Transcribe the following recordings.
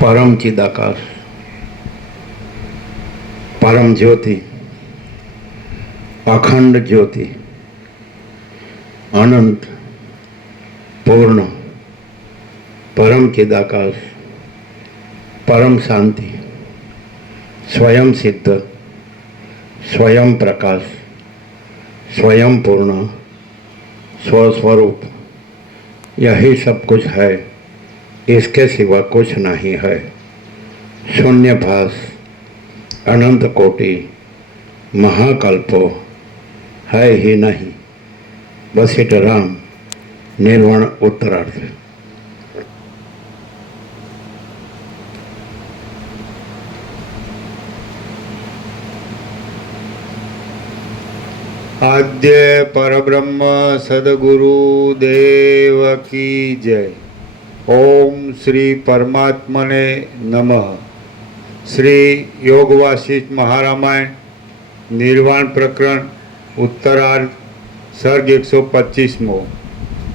परम चिदाकार, परम ज्योति, अखंड ज्योति, अनंत पूर्ण, परम चिदाकार, परम शांति, स्वयं सिद्ध, स्वयं प्रकाश, स्वयं पूर्ण, स्वस्वरूप, यही सब कुछ है, इसके सिवा कुछ नहीं है। शून्य भास, अनंत कोटि, महाकल्पो है ही नहीं, बस इट राम निर्वाण उत्तरार्थ। आद्य परब्रह्म सद्गुरु देव की जय। ओम श्री परमात्मने नमः। श्री योग वासिष्ठ महारामायण निर्वाण प्रकरण उत्तरार्ध सर्ग 125मो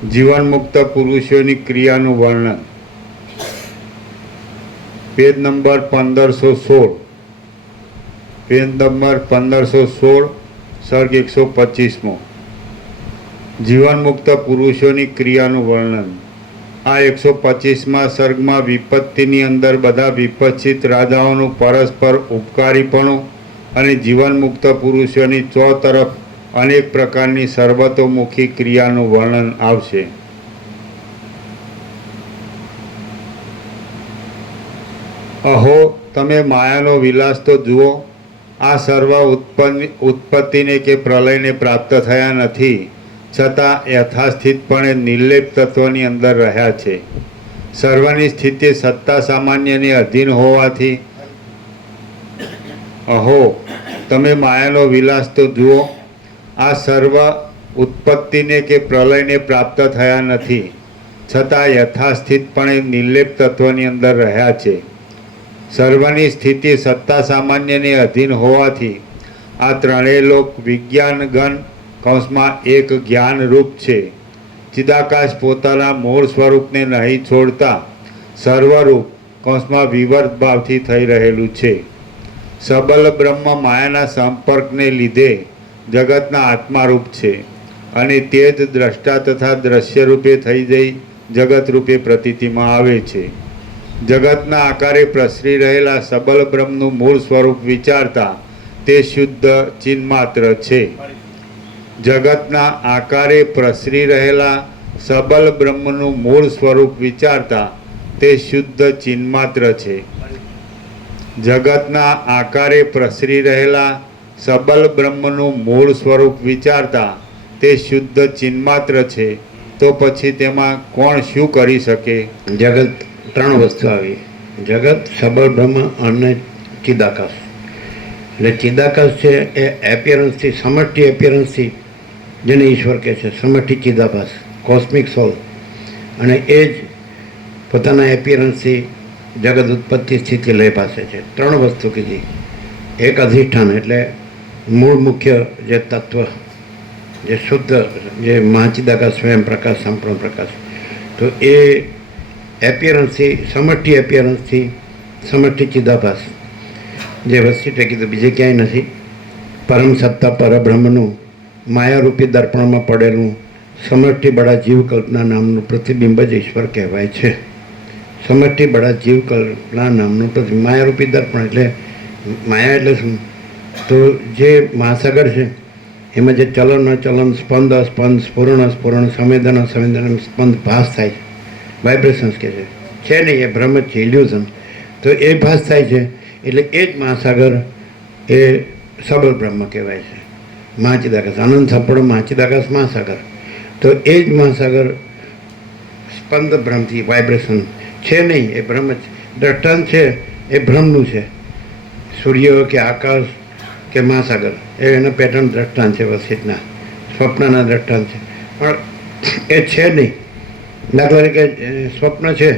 जीवन मुक्त पुरुषों क्रियाનું વર્ણન। પેજ નંબર 1516, પેજ નંબર 1516 सर्ग 125મો जीवन मुक्त पुरुषों क्रियाનું વર્ણન। आ 125માં સર્ગમાં વિપત્તિની અંદર બધા વિપક્ષિત રાજાઓનું પરસ્પર ઉપકારીપણું અને જીવન મુક્ત પુરુષોની ચોતરફ અનેક પ્રકારની સર્વતોમુખી ક્રિયાનું વર્ણન આવશે। અહો તમે માયાનો વિલાસ તો જુઓ, આ સર્વ ઉત્પત્તિને કે પ્રલયને પ્રાપ્ત થયા નથી, છતાં યથાસ્થિતપણે નિર્લેપ તત્વની અંદર રહ્યા છે। સર્વની સ્થિતિ સત્તા સામાન્યની અધીન હોવાથી અહો તમે માયાનો વિલાસ તો જુઓ, આ સર્વ ઉત્પત્તિને કે પ્રલયને પ્રાપ્ત થયા નથી, છતાં યથાસ્થિતપણે નિર્લેપ તત્વની અંદર રહ્યા છે। સર્વની સ્થિતિ સત્તા સામાન્યની અધીન હોવાથી આ ત્રણેય લોક વિજ્ઞાનગણ કૌંસમાં એક જ્ઞાન રૂપ છે। ચિદાકાશ પોતાના મૂળ સ્વરૂપને નહીં છોડતા સર્વરૂપ કૌંસમાં વિવર્ત ભાવથી થઈ રહેલું છે। સબલ બ્રહ્મ માયાના સંપર્કને લીધે જગતના આત્મારૂપ છે અને તે જ દ્રષ્ટા તથા દ્રશ્ય રૂપે થઈ જઈ જગત રૂપે પ્રતીતિમાં આવે છે। જગતના આકારે પ્રસરી રહેલા સબલ બ્રહ્મનું મૂળ સ્વરૂપ વિચારતા તે શુદ્ધ ચિન્માત્ર છે। જગતના આકારે પ્રસરી રહેલા સબલ બ્રહ્મનું મૂળ સ્વરૂપ વિચારતા તે શુદ્ધ ચિન્માત્ર છે। જગતના આકારે પ્રસરી રહેલા સબલ બ્રહ્મનું મૂળ સ્વરૂપ વિચારતા તે શુદ્ધ ચિન્માત્ર છે, તો પછી તેમાં કોણ શું કરી શકે? જગત ત્રણ વસ્તુ આવી, જગત, સબલ બ્રહ્મ અને ચિદાકાશ। એટલે ચિદાકાશ છે એ એપિયરન્સથી, સમષ્ટિ એપિયરન્સથી, જેને ઈશ્વર કહે છે, સમષ્ટિ ચિદાભાસ, કોસ્મિક સોલ, અને એ જ પોતાના એપિયરન્સથી જગત ઉત્પત્તિ સ્થિતિ લય પાસે છે. ત્રણ વસ્તુ કીધી. એક અધિષ્ઠાન એટલે મૂળ મુખ્ય જે તત્વ, જે શુદ્ધ, જે મહાચિદાકાશ, સ્વયં પ્રકાશ, સંપૂર્ણ પ્રકાશ, તો એ એપિયરન્સથી, સમષ્ટિ એપિયરન્સથી સમષ્ટિ ચિદાભાસ, જે વસ્તુએ કીધું બીજે ક્યાંય નથી. પરમ સત્તા પરબ્રહ્મનું માયારૂપી દર્પણમાં પડેલું સમષ્ટિ બળા જીવ કલ્પના નામનું પ્રતિબિંબ જ ઈશ્વર કહેવાય છે. સમષ્ટિ બળા જીવ કલ્પના નામનું પ્રતિબિંબ, માયારૂપી દર્પણ એટલે માયા એટલે શું? તો જે મહાસાગર છે એમાં જે ચલન અચલન, સ્પંદ અસ્પંદ, સ્ફુરણ અસ્ફુરણ, સંવેદન અસંવેદન, સ્પંદ ભાસ થાય છે, વાઇબ્રેશન્સ કહે છે નહીં, એ ભ્રમ જ છે, ઇલ્યુઝન. તો એ ભાસ થાય છે એટલે એ જ મહાસાગર એ સબળ બ્રહ્મ કહેવાય છે. મહાચિદાકાશ, આનંદ સંપૂર્ણ મહાચિદાકાશ મહાસાગર. તો એ જ મહાસાગર સ્પંદ ભ્રમથી, વાઇબ્રેશન છે નહીં, એ ભ્રમ જ. દ્રષ્ટાંત છે એ ભ્રમનું છે, સૂર્ય કે આકાશ કે મહાસાગર, એ એના પેટર્ન દ્રષ્ટાંત છે, વસિતના સ્વપ્નના દ્રષ્ટાંત છે, પણ એ છે નહીં. દાખલા તરીકે સ્વપ્ન છે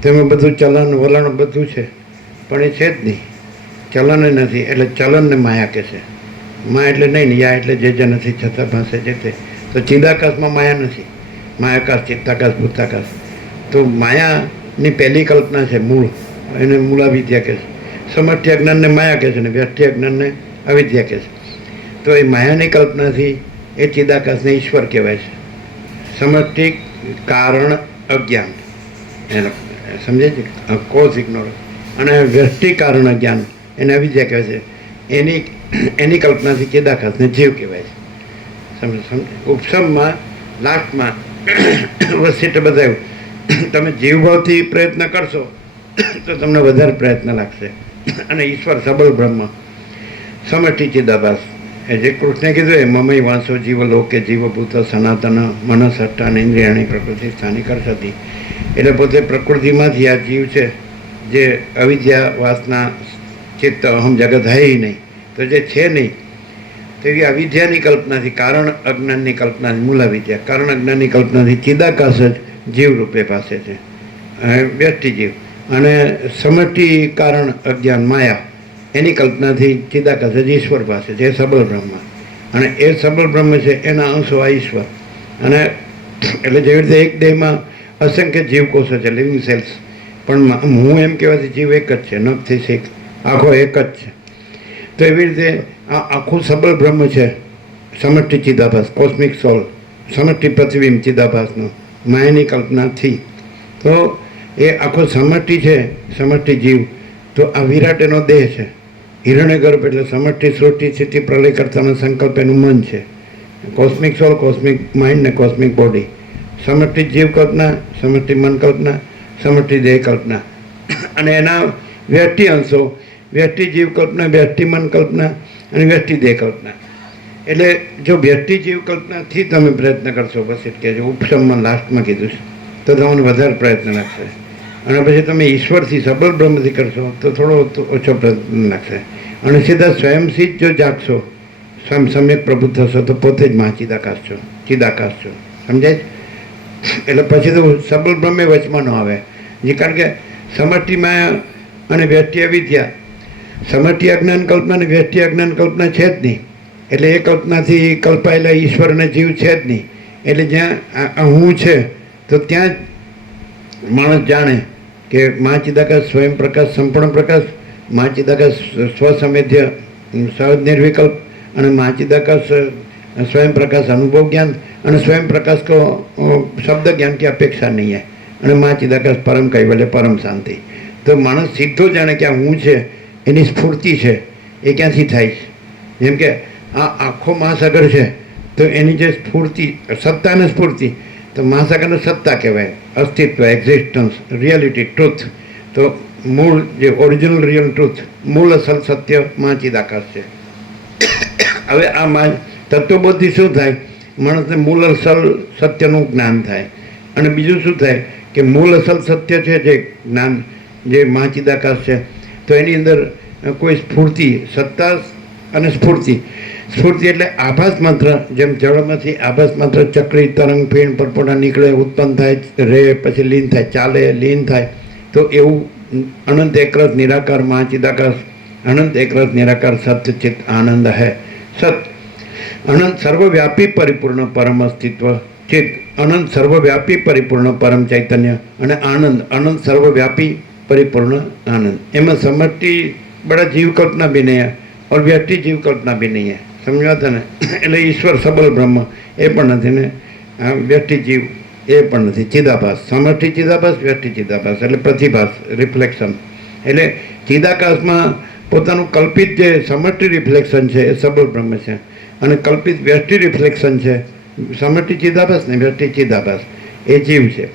તેમાં બધું ચલન વલણ બધું છે, પણ એ છે જ નહીં, ચલન નથી. એટલે ચલનને માયા કહે છે. માયા એટલે નહીં, યા એટલે જે નથી છતાં પાસે છે તે. તો ચિદાકાશમાં માયા નથી. માયાકાશ, ચિત્તાકાશ, ભૂતાકાશ. તો માયાની પહેલી કલ્પના છે મૂળ, એને મૂળાવિદ્યા કહે છે. સમષ્ટિ અજ્ઞાનને માયા કહે છે અને વ્યષ્ટિ અજ્ઞાનને અવિદ્યા કહે છે. તો એ માયાની કલ્પનાથી એ ચિદાકાશને ઈશ્વર કહેવાય છે. સમષ્ટિ કારણ અજ્ઞાન, એને સમજે છે, કોઝ ઇગ્નોરન્સ, અને વ્યષ્ટિ કારણ અજ્ઞાન એને અવિદ્યા કહેવાય છે. એની કલ્પનાથી ચિદાકાશને જીવ કહેવાય છે. સમજ. ઉપસમમાં લાસ્ટમાં વસિષ્ઠ બતાવ્યું, તમે જીવભાવથી પ્રયત્ન કરશો તો તમને વધારે પ્રયત્ન લાગશે. અને ઈશ્વર સબળ બ્રહ્મ, સમષ્ટિ ચિદાભાસ, એ જે કૃષ્ણે કીધું એ મમય વાંસો જીવ લોકે જીવભૂત સનાતન મનસષ્ટાન ઇન્દ્રિયાણી પ્રકૃતિ સ્થાની કરશતી. એટલે પોતે પ્રકૃતિમાંથી આ જીવ છે, જે અવિદ્યા વાસના ચિત્ત અહમ જગત હૈ નહીં, તો જે છે નહીં તેવી અવિદ્યાની કલ્પનાથી, કારણ અજ્ઞાનની કલ્પનાથી મૂલાવિદ્યા, કારણ અજ્ઞાનની કલ્પનાથી ચિદાકાશ જ જીવ રૂપે પાસે છે, વ્યષ્ટિ જીવ. અને સમષ્ટિ કારણ અજ્ઞાન માયા, એની કલ્પનાથી ચિદાકાશ જ ઈશ્વર પાસે છે, એ સબળ બ્રહ્મ. અને એ સબળ બ્રહ્મ છે એના અંશો આ ઈશ્વર. અને એટલે જેવી રીતે એક દેહમાં અસંખ્ય જીવકોષો છે, લિવિંગ સેલ્સ, પણ હું એમ કહેવાથી જીવ એક જ છે, નખથી શીખ આખો એક જ છે. તો એવી રીતે આ આખું સબળ બ્રહ્મ છે, સમષ્ટિ ચિદાભાસ, કોસ્મિક સોલ, સમષ્ટિ પ્રતિબિંબ ચિદાભાસનો માયાની કલ્પનાથી. તો એ આખો સમષ્ટિ છે, સમષ્ટિ જીવ. તો આ વિરાટ એનો દેહ છે, હિરણ્યગર્ભ એટલે સમષ્ટિ સૃષ્ટિ સ્થિતિ પ્રલય કરતાના સંકલ્પ એનું મન છે. કોસ્મિક સોલ, કોસ્મિક માઇન્ડ ને કોસ્મિક બોડી. સમષ્ટિ જીવ કલ્પના, સમષ્ટિ મન કલ્પના, સમષ્ટિ દેહ કલ્પના, અને એના વ્યષ્ટિ અંશો, વ્યષ્ટિ જીવ કલ્પના, વ્યષ્ટિ મન કલ્પના અને વ્યષ્ટિ દેહ કલ્પના. એટલે જો વ્યષ્ટિ જીવ કલ્પનાથી તમે પ્રયત્ન કરશો, બસ એટલે કે ઉપસમમાં લાસ્ટમાં કીધું છે, તો તમને વધારે પ્રયત્ન લાગશે. અને પછી તમે ઈશ્વરથી સબળ બ્રહ્મથી કરશો તો થોડો ઓછો પ્રયત્ન લાગશે. અને સીધા સ્વયંથી જ જો જાગશો, સમ્યક પ્રભુ થશો તો પોતે જ મહાચિદાકાશ છો, ચિદાકાશ છો. સમજાય? એટલે પછી તો સબળ બ્રહ્મે વચમાં ન આવે. જે કારણ કે સમષ્ટિમાં અને વ્યષ્ટિ અવિદ્યા, સમષ્ટિ અજ્ઞાન કલ્પના અને વ્યષ્ટિ અજ્ઞાન કલ્પના છે જ નહીં. એટલે એ કલ્પનાથી કલ્પાયેલા ઈશ્વર અને જીવ છે જ નહીં. એટલે જ્યાં હું છે તો ત્યાં જ માણસ જાણે કે મહાચિદાકાશ સ્વયં પ્રકાશ, સંપૂર્ણ પ્રકાશ, મહાચિદાકાશ સ્વસંવેદ્ય સહજ નિર્વિકલ્પ, અને મહાચિદાકાશ स्वयं प्रकाश अनुभव ज्ञान और स्वयं प्रकाश को शब्द ज्ञान की अपेक्षा नहीं है અને મા ચિદાકાશ પરમ કૈવલ્ય પરમ શાંતિ. તો માણસ સીધો જાણે કે આ હું છે, એની સ્ફૂર્તિ છે, એ ક્યાંથી થાય છે? જેમ કે આ આખો મહાસાગર છે તો એની જે સ્ફૂર્તિ, સત્તા અને સ્ફૂર્તિ, તો મહાસાગરને સત્તા કહેવાય, અસ્તિત્વ, એક્ઝિસ્ટન્સ, રિયાલિટી, ટ્રુથ. તો મૂળ જે ઓરિજિનલ રિયલ ટ્રુથ, મૂળ અસલ સત્ય મા ચિદાકાશ છે. હવે આ મા તત્વબોધથી શું થાય? માણસને મૂળ અસલ સત્યનું જ્ઞાન થાય. અને બીજું શું થાય કે મૂળ અસલ સત્ય છે જે જ્ઞાન, જે મહાચિદાકાશ છે, તો એની અંદર કોઈ સ્ફૂર્તિ, સત્તા અને સ્ફૂર્તિ. સ્ફૂર્તિ એટલે આભાસ માત્ર, જેમ જળમાંથી આભાસ માત્ર ચક્રી તરંગ ફીણ પરપોટા નીકળે, ઉત્પન્ન થાય, રહે, પછી લીન થાય, ચાલે, લીન થાય. તો એવું અનંત એકરસ નિરાકાર મહાચિદાકાશ, અનંત એકરસ નિરાકાર સત્ય ચિત આનંદ હૈ. સત અનંત સર્વવ્યાપી પરિપૂર્ણ પરમ અસ્તિત્વ, ચિત अनंत सर्वव्यापी परिपूर्ण परम चैतन्य અને आनंद अनंत सर्वव्यापी परिपूर्ण आनंद. एम समष्टि बड़ा जीव कल्पना भी नहीं है और व्यष्टि जीव कल्पना भी नहीं है. समझा था ने? એટલે ઈશ્વર સબલ બ્રહ્મ એ પણ નથી ને વ્યષ્ટિ જીવ એ પણ નથી. ચિદાભાસ, સમષ્ટિ ચિદાભાસ, વ્યષ્ટિ ચિદાભાસ એટલે પ્રતિભાસ, રિફ્લેક્શન. એટલે ચિદાકાશમાં પોતાનું કલ્પિત જે સમષ્ટિ રિફ્લેક્શન છે એ સબલ બ્રહ્મ છે, અને કલ્પિત વ્યષ્ટિ રિફ્લેક્શન છે સમષ્ટિ ચિદાભાસ ને વ્યષ્ટિ ચિદાભાસ એ જીવ છે.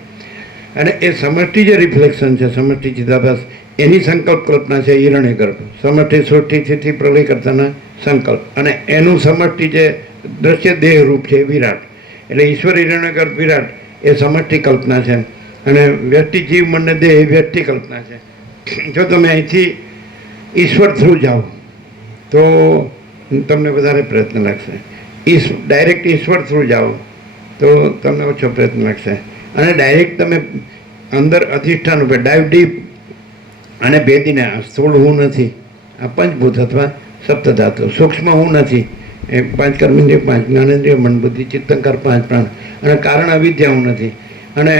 અને એ સમષ્ટિ જે રિફ્લેક્શન છે સમષ્ટિ ચિદાભાસ એની સંકલ્પ કલ્પના છે હિરણ્યગર્ભ, સમષ્ટિ સૃષ્ટિ સ્થિતિ પ્રલય કરતાના સંકલ્પ, અને એનું સમષ્ટિ જે દ્રશ્ય દેહ રૂપ છે વિરાટ. એટલે ઈશ્વર હિરણ્યગર્ભ વિરાટ એ સમષ્ટિ કલ્પના છે, અને વ્યષ્ટિ જીવ મનને દેહ એ વ્યષ્ટિ કલ્પના છે. જો તમે અહીંથી ઈશ્વર થ્રુ જાઓ તો તમને વધારે પ્રયત્ન લાગશે. ડાયરેક્ટ ઈશ્વર થ્રુ જાઓ તો તમને ઓછો પ્રયત્ન લાગશે. અને ડાયરેક્ટ તમે અંદર અધિષ્ઠાન ઉપર ડાઈવ ડીપ અને ભેદીને સ્થૂળ હું નથી, આ પંચભૂત અથવા સપ્તધાતુ, સૂક્ષ્મ હું નથી, એ પાંચ કર્મેન્દ્રિય, પાંચ જ્ઞાનેન્દ્રિય, મન બુદ્ધિ ચિત્તંકાર, પાંચ પ્રાણ, અને કારણ અવિદ્યા હું નથી. અને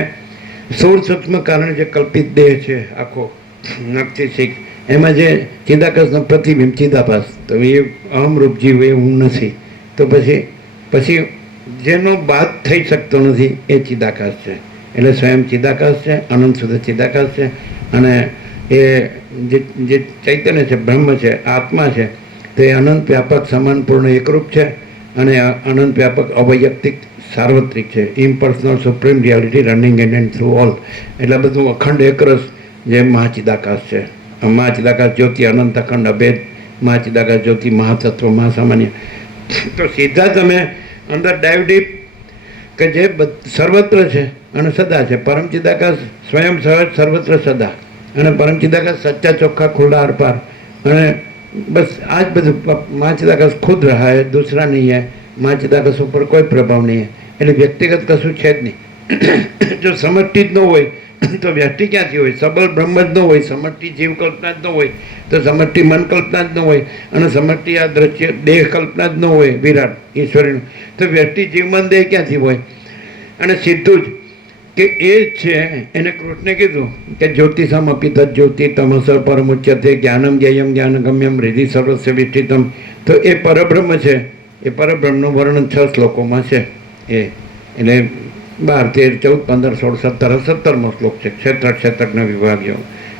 સ્થૂળ સૂક્ષ્મ કારણ જે કલ્પિત દેહ છે આખો નખથી શીખ, એમાં જે ચિદાકાશનો પ્રતિબિંબ ચિદાભાસ, તો એ અહમરૂપ જીવ એ હું નથી. તો પછી જેનો બાદ થઈ શકતો નથી એ ચિદાકાશ છે. એટલે સ્વયં ચિદાકાશ છે, અનંત શુદ્ધ ચિદાકાશ છે. અને એ જે ચૈતન્ય છે, બ્રહ્મ છે, આત્મા છે, તે અનંત વ્યાપક સમાનપૂર્ણ એકરૂપ છે, અને અનંત વ્યાપક અવૈયક્તિક સાર્વત્રિક છે. Impersonal supreme reality running in and through all. એટલે બધું અખંડ એકરસ જે મહાચિદાકાશ છે. મહાચિદાકાશ જ્યોતિ અનંત અખંડ અભેદ, મહાચિદાકાશ જ્યોતિ મહાતત્વ મહાસામાન્ય. તો સીધા તમે અંદર ડાઈવ ડીપ કે જે સર્વત્ર છે અને સદા છે. પરમચિદાકાશ સ્વયં સહજ સર્વત્ર સદા, અને પરમચિદાકાશ સચ્ચા ચોખ્ખા ખુલ્લા આરપાર, અને બસ આ જ બધું. મહાચિદાકાશ ખુદ રહા હૈ, દૂસરા નહીં હૈ, મહાચિદાકાશ ઉપર કોઈ પ્રભાવ નહીં હૈ. એટલે વ્યક્તિગત કશું છે જ નહીં. જો સમષ્ટિ જ ન હોય તો વ્યષ્ટિ ક્યાંથી હોય? સબલ બ્રહ્મ જ ન હોય, સમષ્ટિ જીવ કલ્પના જ ન હોય, તો સમષ્ટિ મન કલ્પના જ ન હોય, અને સમષ્ટિ આ દ્રશ્ય દેહ કલ્પના જ ન હોય વિરાટ ઈશ્વરીનું, તો વ્યષ્ટિ જીવમન દેહ ક્યાંથી હોય? અને સીધું જ કે એ જ છે. એને કૃષ્ણે કીધું કે જ્યોતિષમ અપિત જ્યોતિ તમસ પરમુચ્યતે જ્ઞાનમ જ્ઞેયમ જ્ઞાનગમ્યમ હૃદિ સર્વસ્ય વિષ્ઠિતમ. તો એ પરબ્રહ્મ છે. એ પરબ્રહ્મનું વર્ણન 6 શ્લોકોમાં છે. એ એટલે 12, 13, 14, 15, 16, 17, 17મો શ્લોક છે ક્ષેત્રના વિભાગીઓ.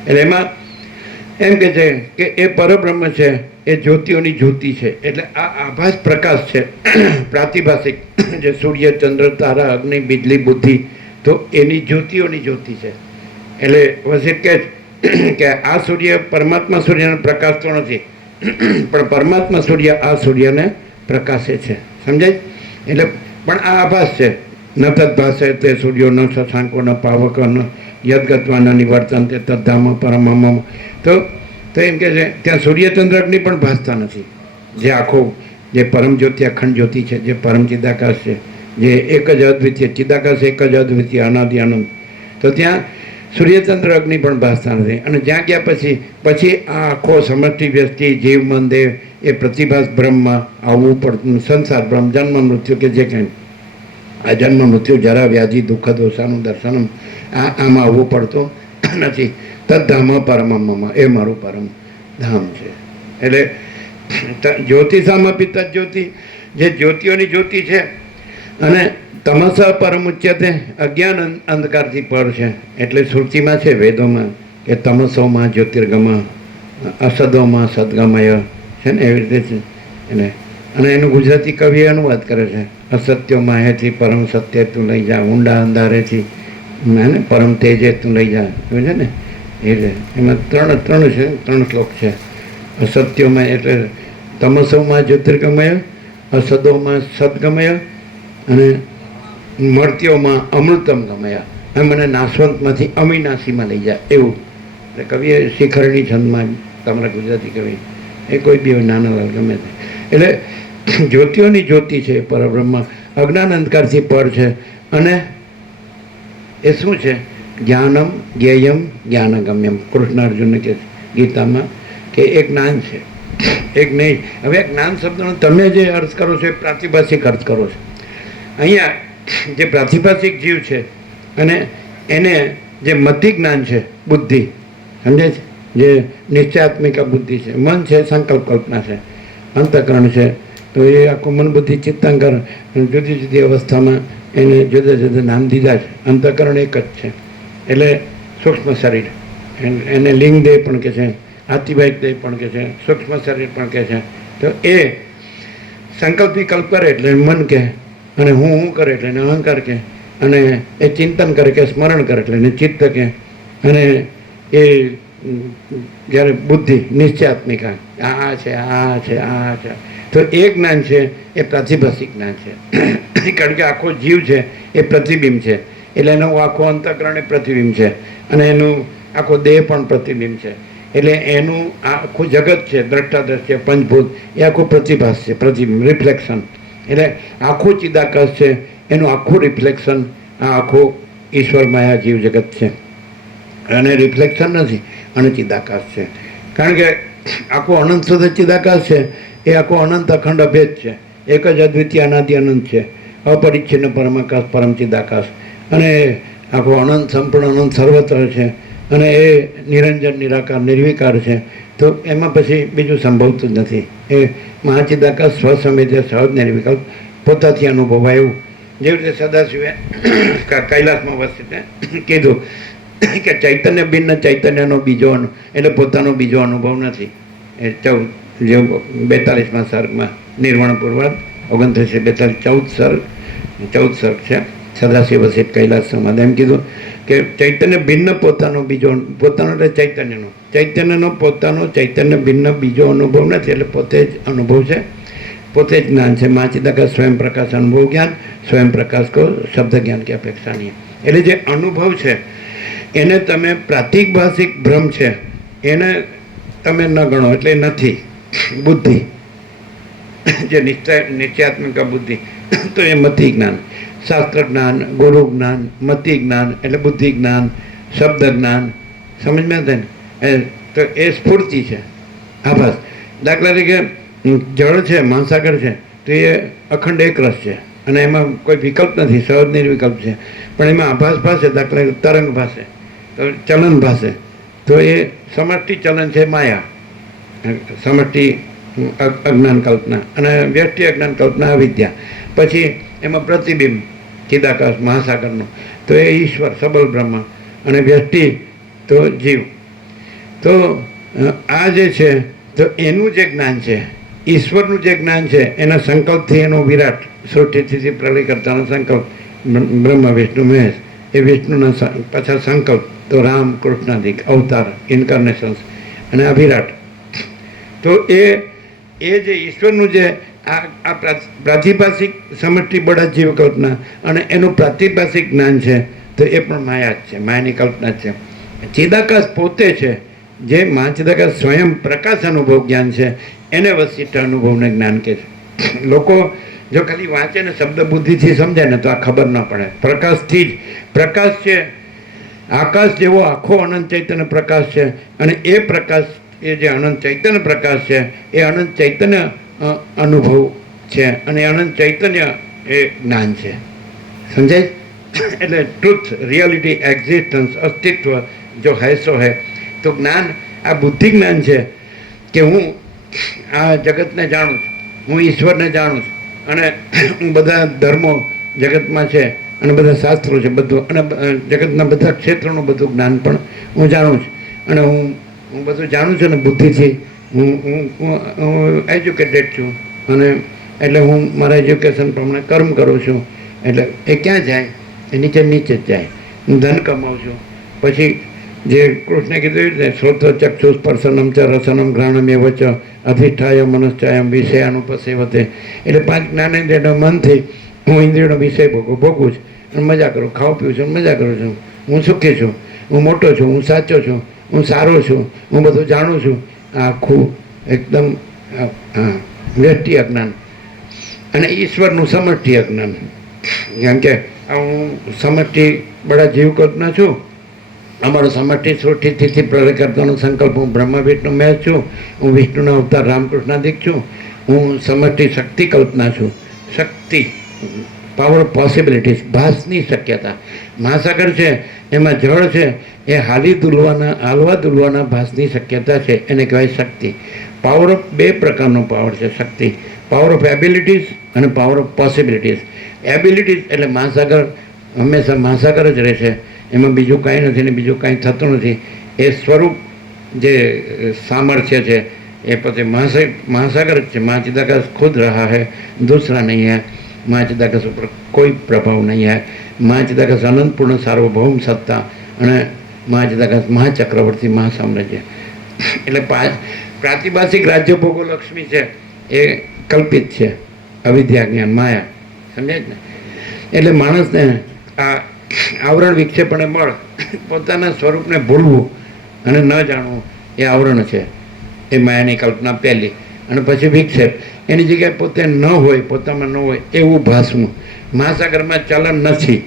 એટલે એમાં એમ કે છે કે એ પરબ્રહ્મ છે, એ જ્યોતિઓની જ્યોતિ છે. એટલે આ આભાસ પ્રકાશ છે પ્રાતિભાષિક, જે સૂર્ય, ચંદ્ર, તારા, અગ્નિ, બીજલી, બુદ્ધિ, તો એની જ્યોતિઓની જ્યોતિ છે. એટલે વસિત કહે કે આ સૂર્ય પરમાત્મા સૂર્યને પ્રકાશતો નથી, પણ પરમાત્મા સૂર્ય આ સૂર્યને પ્રકાશે છે. સમજાય? એટલે પણ આ આભાસ છે. ન તદ્ભાસે તે સૂર્યો ન શશાંકો ન પાવક ન યદગત્વા ન નિવર્તન તે તદ્ધામ પરમમ. તો એમ કે છે ત્યાં સૂર્યચંદ્ર અગ્નિ પણ ભાસતા નથી. જે આખો જે પરમ જ્યોતિ અખંડ જ્યોતિ છે, જે પરમ ચિદાકાશ છે, જે એક જ અદ્વિતીય ચિદાકાશ, એક જ અદ્વિતીય અનાદિ આનંદ, તો ત્યાં સૂર્યચંદ્ર અગ્નિ પણ ભાસતા નથી. અને જ્યાં ગયા પછી આ આખો સમષ્ટિ વ્યષ્ટિ જીવ મન દેવ એ પ્રતિભાસ બ્રહ્મમાં આવવું પડતું. સંસાર બ્રહ્મ, જન્મ મૃત્યુ કે જે કંઈ આ જન્મ મૃત્યુ જરા વ્યાધિ દુઃખ દોષાનું દર્શનમ, આમાં આવવું પડતું નથી. તદ્ધામ પરમમ, એ મારું પરમ ધામ છે. એટલે જ્યોતિષામપી તજ્જ્યોતિ, જે જ્યોતિઓની જ્યોતિ છે. અને તમસ પરમુચ્યતે, અજ્ઞાન અંધકારથી પર છે. એટલે શ્રુતિમાં છે, વેદોમાં, કે તમસોમાં જ્યોતિર્ગમ, અસદોમાં સદગમય છે ને, એવી રીતે છે. એટલે અને એનું ગુજરાતી કવિએ અનુવાદ કરે છે. અસત્યોમાં હેથી પરમ સત્ય તું લઈ જા, ઊંડા અંધારેથી ને પરમ તેજે તું લઈ જા, એવું છે ને. એ રીતે એમાં ત્રણ શ્લોક છે. અસત્યોમાં એટલે તમસોમાં જ્યોતિર્ગમય, અસદોમાં સદગમય, અને મર્ત્યોમાં અમૃતમ ગમય. મને નાશવંતમાંથી અવિનાશીમાં લઈ જાય એવું. એટલે કવિએ શિખરણી છંદમાં, તમારા ગુજરાતી કવિ એ કોઈ બી હોય, નાનાલાલ ગમે તે. એટલે જ્યોતિઓની જ્યોતિ છે પરબ્રહ્મ, અજ્ઞાન અંધકારથી પર છે. અને એ શું છે? જ્ઞાનમ જ્ઞેયમ જ્ઞાનગમ્યમ. કૃષ્ણ અર્જુનને કહે છે ગીતામાં કે એક જ્ઞાન છે, એક નહીં. હવે જ્ઞાન શબ્દનો તમે જે અર્થ કરો છો એ પ્રાતિભાષિક અર્થ કરો છો. અહીંયા જે પ્રાતિભાષિક જીવ છે અને એને જે મતિ જ્ઞાન છે, બુદ્ધિ, સમજે છે, જે નિશ્ચયાત્મિકા બુદ્ધિ છે, મન છે, સંકલ્પ કલ્પના છે, અંતઃકરણ છે. તો એ આખું મન બુદ્ધિ ચિત્તાંકરણ જુદી જુદી અવસ્થામાં એને જુદા જુદા નામ દીધા છે. અંતઃકરણ એક જ છે, એટલે સૂક્ષ્મ શરીર, એને લિંગ દેહ પણ કહે છે, આતિવાહિક દેહ પણ કહે છે, સૂક્ષ્મ શરીર પણ કહે છે. તો એ સંકલ્પ વિકલ્પ કરે એટલે મન કહે, અને હું કરે એટલે એને અહંકાર કહે, અને એ ચિંતન કરે કે સ્મરણ કરે એટલે એને ચિત્ત કહે, અને એ જ્યારે બુદ્ધિ નિશ્ચયાત્મિકા આ છે, આ છે, આ છે. તો એ જ્ઞાન છે એ પ્રાતિભાષિક જ્ઞાન છે. કારણ કે આખો જીવ છે એ પ્રતિબિંબ છે, એટલે એનો આખો અંતઃકરણ એ પ્રતિબિંબ છે, અને એનું આખો દેહ પણ પ્રતિબિંબ છે. એટલે એનું આખું જગત છે, દ્રષ્ટાદ્રશ્ય પંચભૂત, એ આખું પ્રતિભાસ છે, પ્રતિબિંબ, રિફ્લેક્શન. એટલે આખું ચિદાકાશ છે, એનું આખું રિફ્લેક્શન આ આખું ઈશ્વર માયા જીવ જગત છે. અને રિફ્લેક્શન નથી, અને ચિદાકાશ છે. કારણ કે આખું અનંત શુદ્ધ ચિદાકાશ છે, એ આખો અનંત અખંડ અભેદ છે, એક જ અદ્વિતીય અનાદિ અનંત છે, અપરિચ્છિન્ન પરમાકાશ પરમ ચિદાકાશ. અને આખો અનંત સંપૂર્ણ અનંત સર્વત્ર છે, અને એ નિરંજન નિરાકાર નિર્વિકાર છે. તો એમાં પછી બીજું સંભવતું જ નથી. એ મહાચિદાકાશ સ્વસંવેદ્ય સહજ નિર્વિકલ્પ પોતાથી અનુભવાય એવું. જેવી રીતે સદાશિવે કૈલાસમાં વસીને કીધું કે ચૈતન્ય ભિન્ન ચૈતન્યનો બીજો એટલે પોતાનો બીજો અનુભવ નથી. એ 42માં સર્ગમાં નિર્વાણ પૂર્વાદ 2942 14 સર્ગ છે. સદાશિવ વસિત કૈલાસ સમાધ એમ કીધું કે ચૈતન્ય ભિન્ન પોતાનો બીજો, પોતાનો એટલે ચૈતન્યનો પોતાનો ચૈતન્ય ભિન્ન બીજો અનુભવ નથી. એટલે પોતે જ અનુભવ છે, પોતે જ જ્ઞાન છે. માચિદાકા સ્વયં પ્રકાશ અનુભવ જ્ઞાન, સ્વયં પ્રકાશ કો શબ્દ જ્ઞાન की અપેક્ષા નહીં. એટલે જે અનુભવ છે એને તમે પ્રાતિભાષિક ભ્રમ છે એને તમે ન ગણો, એટલે નથી. બુદ્ધિ જે નિશ્ચયાત્મિકા બુદ્ધિ, તો એ મતિ જ્ઞાન, શાસ્ત્ર જ્ઞાન, ગુરુ જ્ઞાન, મતિ જ્ઞાન એટલે બુદ્ધિ જ્ઞાન, શબ્દ જ્ઞાન. સમજમાં થાય ને? તો એ સ્ફૂર્તિ છે, આભાસ. દાખલા તરીકે જળ છે, મહાસાગર છે, તો એ અખંડ એક રસ છે, અને એમાં કોઈ વિકલ્પ નથી, સહજ નિર્વિકલ્પ છે. પણ એમાં આભાસ ભાષે, દાખલા તરીકે તરંગ ભાષે, તો ચલન ભાષે, તો એ સમષ્ટિ ચલન છે માયા, સમષ્ટિ અજ્ઞાન કલ્પના, અને વ્યષ્ટિ અજ્ઞાન કલ્પના અવિદ્યા. પછી એમાં પ્રતિબિંબ ચિદાકાશ મહાસાગરનું, તો એ ઈશ્વર સબલ બ્રહ્મ, અને વ્યષ્ટિ તો જીવ. તો આ જે છે તો એનું જે જ્ઞાન છે, ઈશ્વરનું જે જ્ઞાન છે, એના સંકલ્પથી એનો વિરાટ સૃષ્ટિથી પ્રલય કરતાનો સંકલ્પ બ્રહ્મ વિષ્ણુ મહેશ, એ વિષ્ણુના પાછા સંકલ્પ તો રામ કૃષ્ણાદિક અવતાર ઇન્કાર્નેશન્સ, અને આ વિરાટ. તો એ જે ઈશ્વરનું જે આ પ્રાતિભાષિક સમષ્ટિ બળા જીવ કલ્પના, અને એનું પ્રાતિભાષિક જ્ઞાન છે, તો એ પણ માયા જ છે, માયાની કલ્પના જ છે. ચિદાકાશ પોતે છે, જે મહાચિદાકાશ સ્વયં પ્રકાશ અનુભવ જ્ઞાન છે, એને વશિષ્ઠ અનુભવને જ્ઞાન કહે છે. લોકો જો ખાલી વાંચે ને શબ્દ બુદ્ધિથી સમજાય ને તો આ ખબર ન પડે. પ્રકાશથી જ પ્રકાશ છે, આકાશ જેવો આખો અનંત ચૈતન્ય પ્રકાશ છે, અને એ પ્રકાશ, એ જે અનંત ચૈતન્ય પ્રકાશ છે, એ અનંત ચૈતન્ય અનુભવ છે, અને અનંત ચૈતન્ય એ જ્ઞાન છે. સમજાય? એટલે ટ્રુથ, રિયાલિટી, એક્ઝિસ્ટન્સ, અસ્તિત્વ જો હૈ સો હૈ. તો જ્ઞાન આ બુદ્ધિ જ્ઞાન છે કે હું આ જગતને જાણું છું, હું ઈશ્વરને જાણું છું, અને હું બધા ધર્મો જગતમાં છે, અને બધા શાસ્ત્રો છે બધું, અને જગતના બધા ક્ષેત્રોનું બધું જ્ઞાન પણ હું જાણું છું, અને હું બધું જાણું છું. અને બુદ્ધિથી હું એજ્યુકેટેડ છું, અને એટલે હું મારા એજ્યુકેશન પ્રમાણે કર્મ કરું છું. એટલે એ ક્યાં જાય? એ નીચે જ જાય. હું ધન કમાઉં છું. પછી જે કૃષ્ણે કીધું ને, શ્રોત્ર ચક્ષુ સ્પર્શનમ ચ રસનમ ઘ્રાણમ એવ ચ અધિષ્ઠાય મનશ્ચાયમ વિષયાનુપસેવતે. એટલે 5 જ્ઞાનેન્દ્રિયના મનથી હું ઇન્દ્રિયનો વિષય ભોગવું છું, અને મજા કરું, ખાઉં પીઉં છું, મજા કરું છું. હું સુખી છું, હું મોટો છું, હું સાચો છું, હું સારો છું, હું બધું જાણું છું. આખું એકદમ વ્યષ્ટિ અજ્ઞાન અને ઈશ્વરનું સમષ્ટિ અજ્ઞાન. કેમ કે હું સમષ્ટિ બડા જીવ કલ્પના છું, અમારો સમષ્ટિ સૃષ્ટિથી પ્રલય કરતાનો સંકલ્પ, હું બ્રહ્મ વિષ્ણુ મેં છું, હું વિષ્ણુના અવતાર રામકૃષ્ણાદિક છું, હું સમષ્ટિ શક્તિ કલ્પના છું. શક્તિ, પાવર ઓફ પોસિબિલિટીઝ, ભાસની શક્યતા. મહાસાગર છે એમાં જળ છે, એ હાલવા દુલવાના ભાસની શક્યતા છે, એને કહેવાય શક્તિ. પાવર ઓફ બે પ્રકારનો પાવર છે શક્તિ, પાવર ઓફ એબિલિટીઝ અને પાવર ઓફ પોસિબિલિટીઝ. એબિલિટીઝ એટલે મહાસાગર હંમેશા મહાસાગર જ રહે છે, એમાં બીજું કાંઈ નથી ને બીજું કાંઈ થતું નથી. એ સ્વરૂપ જે સામર્થ્ય છે એ પોતે મહાસાગર જ છે. મા ચિદાકાશ ખુદ રહા है, दूसरा नहीं है. મા ચિદાકાશ ઉપર કોઈ પ્રભાવ નહીં है. મા ચિદાકાશ અનંતપૂર્ણ સાર્વભૌમ સત્તા અને મા ચિદાકાશ મહાચક્રવર્તી મહાસામ્રાજ્ય. એટલે પ્રાતિભાષિક રાજ્ય ભોગો લક્ષ્મી છે એ કલ્પિત છે, અવિદ્યા જ્ઞાન માયા, સમજાય જ ને. એટલે માણસને આ આવરણ વિક્ષેપણે મળ, પોતાના સ્વરૂપને ભૂલવું અને ન જાણવું એ આવરણ છે, એ માયાની કલ્પના પહેલી. અને પછી વિક્ષેપ, એની જગ્યાએ પોતે ન હોય, પોતામાં ન હોય એવું ભાસવું. મહાસાગરમાં ચલન નથી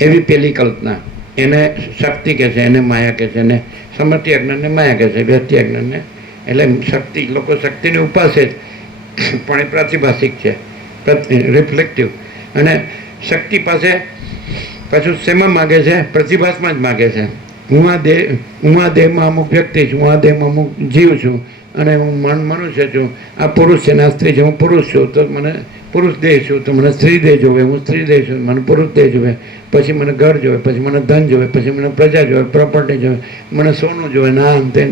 એવી પેલી કલ્પના, એને શક્તિ કહે છે, એને માયા કહે છે, એને સમષ્ટિ અજ્ઞાનને માયા કહે છે, વ્યક્તિ અજ્ઞાનને. એટલે શક્તિ, લોકો શક્તિને ઉપાસે જ, પણ એ પ્રાતિભાષિક છે, રિફ્લેક્ટિવ. અને શક્તિ પાસે પાછું શેમાં માગે છે? પ્રતિભાસમાં જ માગે છે. હું આ દેહમાં અમુક વ્યક્તિ છું, હું આ દેહમાં અમુક જીવ છું, અને હું મનુષ્ય છું. આ પુરુષ છે ને આ સ્ત્રી છે, હું પુરુષ છું તો મને પુરુષ દેહ છું, તો મને સ્ત્રી દેહ જોવે, હું સ્ત્રી દેહ છું, મને પુરુષ દેહ જોવે, પછી મને ઘર જોવે, પછી મને ધન જોવે, પછી મને પ્રજા જોવે, પ્રોપર્ટી જોવે, મને સોનું જોવે, ના તે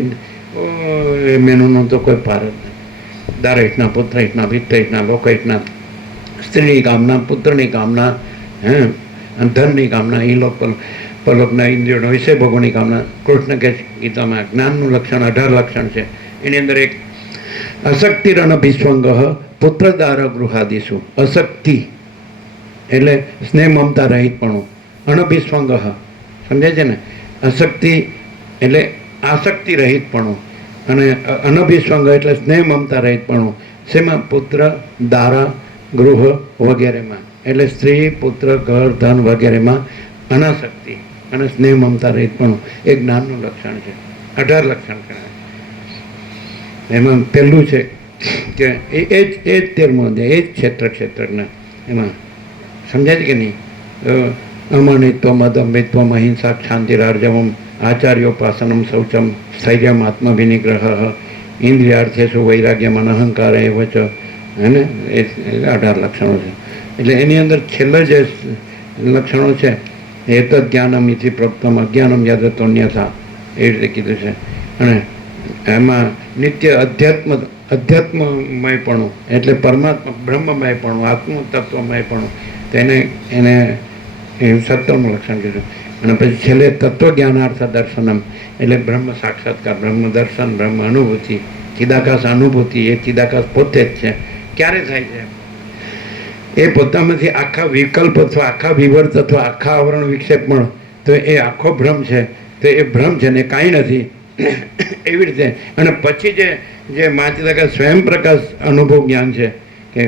મેનુનો તો કોઈ પાર જ નથી. દારેટના પુત્રહિતના વિત્તહિતના લોકહિતના, સ્ત્રીની કામના, પુત્રની કામના, ધનની કામના, એ લોક પરલોકના ઇન્દ્રિયોના વિષય ભોગોની કામના. કૃષ્ણ કે ગીતામાં જ્ઞાનનું લક્ષણ 18 લક્ષણ છે. એની અંદર એક અશક્તિરણ ભીષ્વંગ પુત્રદાર ગૃહાદિશુ. અશક્તિ એટલે સ્નેહ મમતા રહિતપણું, અણભીષ્વંગ સમજાય છે ને. અશક્તિ એટલે આસક્તિ રહિતપણું અને અનભીષ્વંગ એટલે સ્નેહ મમતા રહિતપણું. શેમાં? પુત્ર, દારા, ગૃહ વગેરેમાં. એટલે સ્ત્રી, પુત્ર, ઘર, ધન વગેરેમાં અનાસક્તિ અને સ્નેહ મમતા રહિતપણું એ જ્ઞાનનું લક્ષણ છે. 18 લક્ષણ છે. એમાં પહેલું છે કે એ જ 13મો અધ્યાય, એ જ ક્ષેત્રજ્ઞ. એમાં સમજાય કે નહીં? અમનિત્વમ અદમ્ભિત્વમ અહિંસા શાંતિરાર્જવમ આચાર્યોપાસનમ શૌચમ સ્થૈર્યમ આત્મવિનિગ્રહ ઇન્દ્રિયાર્થેષુ વૈરાગ્યમ અનહંકાર એવ ચ. હે એ 18 લક્ષણો છે. એટલે એની અંદર છેલ્લા જે લક્ષણો છે એતદ જ્ઞાનમ ઇતિ પ્રોક્તમ અજ્ઞાનમ યાદતોન્યથા, એ રીતે કીધું છે. અને એમાં નિત્ય અધ્યાત્મમયપણું એટલે પરમાત્મા બ્રહ્મમયપણું, આત્મતત્વમયપણું, તેને એને 17મું લક્ષણ કીધું. અને પછી છેલ્લે તત્વજ્ઞાનાર્થ દર્શનમ એટલે બ્રહ્મ સાક્ષાત્કાર, બ્રહ્મ દર્શન, બ્રહ્મ અનુભૂતિ, ચિદાકાશ અનુભૂતિ. એ ચિદાકાશ પોતે જ છે. ક્યારે થાય છે? એ પોતામાંથી આખા વિકલ્પ અથવા આખા વિવર્ત અથવા આખા આવરણ વિક્ષેપ પણ, તો એ આખો ભ્રમ છે. તો એ ભ્રમ છે ને કાંઈ નથી એવી રીતે. અને પછી જે માચિદાકાશ સ્વયં પ્રકાશ અનુભવ જ્ઞાન છે કે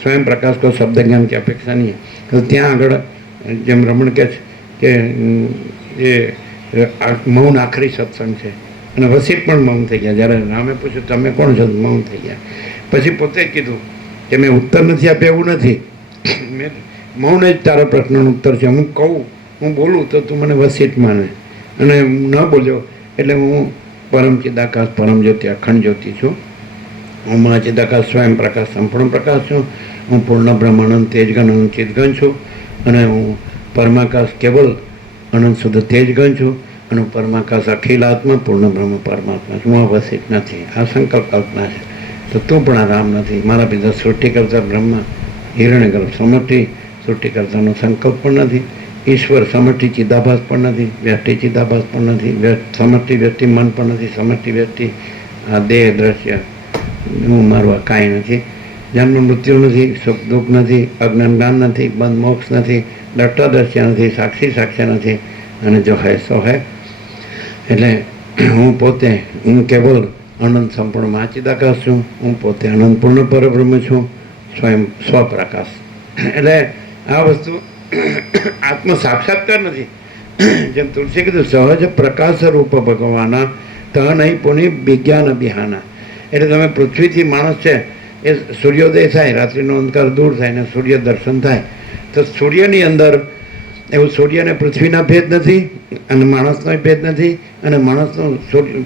સ્વયં પ્રકાશ કો શબ્દ જ્ઞાન की अपेक्षा नहीं है, તો ત્યાં આગળ જેમ રમણ કહે છે કે એ મૌન આખરી સત્સંગ છે. અને વસીત પણ મૌન થઈ ગયા. જ્યારે રામે પૂછ્યું તમે કોણ છો? મૌન થઈ ગયા. પછી પોતે જ કીધું કે મેં ઉત્તર નથી આપ્યો એવું નથી, મેં મૌન જ તારા પ્રશ્નનો ઉત્તર છે. હું કહું, હું બોલું તો તું મને વસીત માને, અને ન બોલ્યો એટલે હું પરમ ચિદાકાશ, પરમ જ્યોતિ, અખંડ જ્યોતિ છું. હું મા ચિદાકાશ સ્વયં પ્રકાશ, સંપૂર્ણ પ્રકાશ છું. હું પૂર્ણ બ્રહ્મ અનંત તેજગન અનંત ચિદગન છું. અને હું પરમાકાશ કેવલ અનંત શુદ્ધ તેજગન છું. અને પરમાકાશ અખિલાત્મા પૂર્ણ બ્રહ્મ પરમાત્મા છું. હું આ વસિત નથી. આ સંકલ્પ કલ્પના છે. તો તું પણ આ રામ નથી. મારા પિતા સૃષ્ટિ કરતા બ્રહ્મા હિરણ્યગર્ભ સમષ્ટિ સૃષ્ટિ કરતાનો સંકલ્પ પણ નથી. ઈશ્વર સમષ્ટિ ચિદાભાસ પણ નથી, વ્યષ્ટિ ચિદાભાસ પણ નથી, સમષ્ટિ વ્યષ્ટિ મન પણ નથી, સમષ્ટિ વ્યષ્ટિ આ દેહ દ્રશ્ય હું મારું કાંઈ નથી. જન્મ મૃત્યુ નથી, સુખ દુઃખ નથી, અજ્ઞાન જ્ઞાન નથી, બંધ મોક્ષ નથી, દ્રષ્ટા દ્રશ્ય નથી, સાક્ષી સાક્ષ્ય નથી. અને જો હે સો હે એટલે હું પોતે, હું કેવલ અનંત સંપૂર્ણમાં ચિદાકાશ છું, હું પોતે અનંત પૂર્ણ પરબ્રહ્મ છું, સ્વયં સ્વપ્રકાશ. એટલે આ વસ્તુ આત્મ સાક્ષાત્કાર નથી. જેમ તુલસી કીધું, સહજ પ્રકાશ રૂપ ભગવાના ત નહીં પુની વિજ્ઞાન બિહાના. એટલે તમે પૃથ્વીથી માણસ છે એ સૂર્યોદય થાય, રાત્રિનો અંધકાર દૂર થાય ને સૂર્ય દર્શન થાય, તો સૂર્યની અંદર એવું સૂર્યને પૃથ્વીના ભેદ નથી અને માણસનો ભેદ નથી, અને માણસનો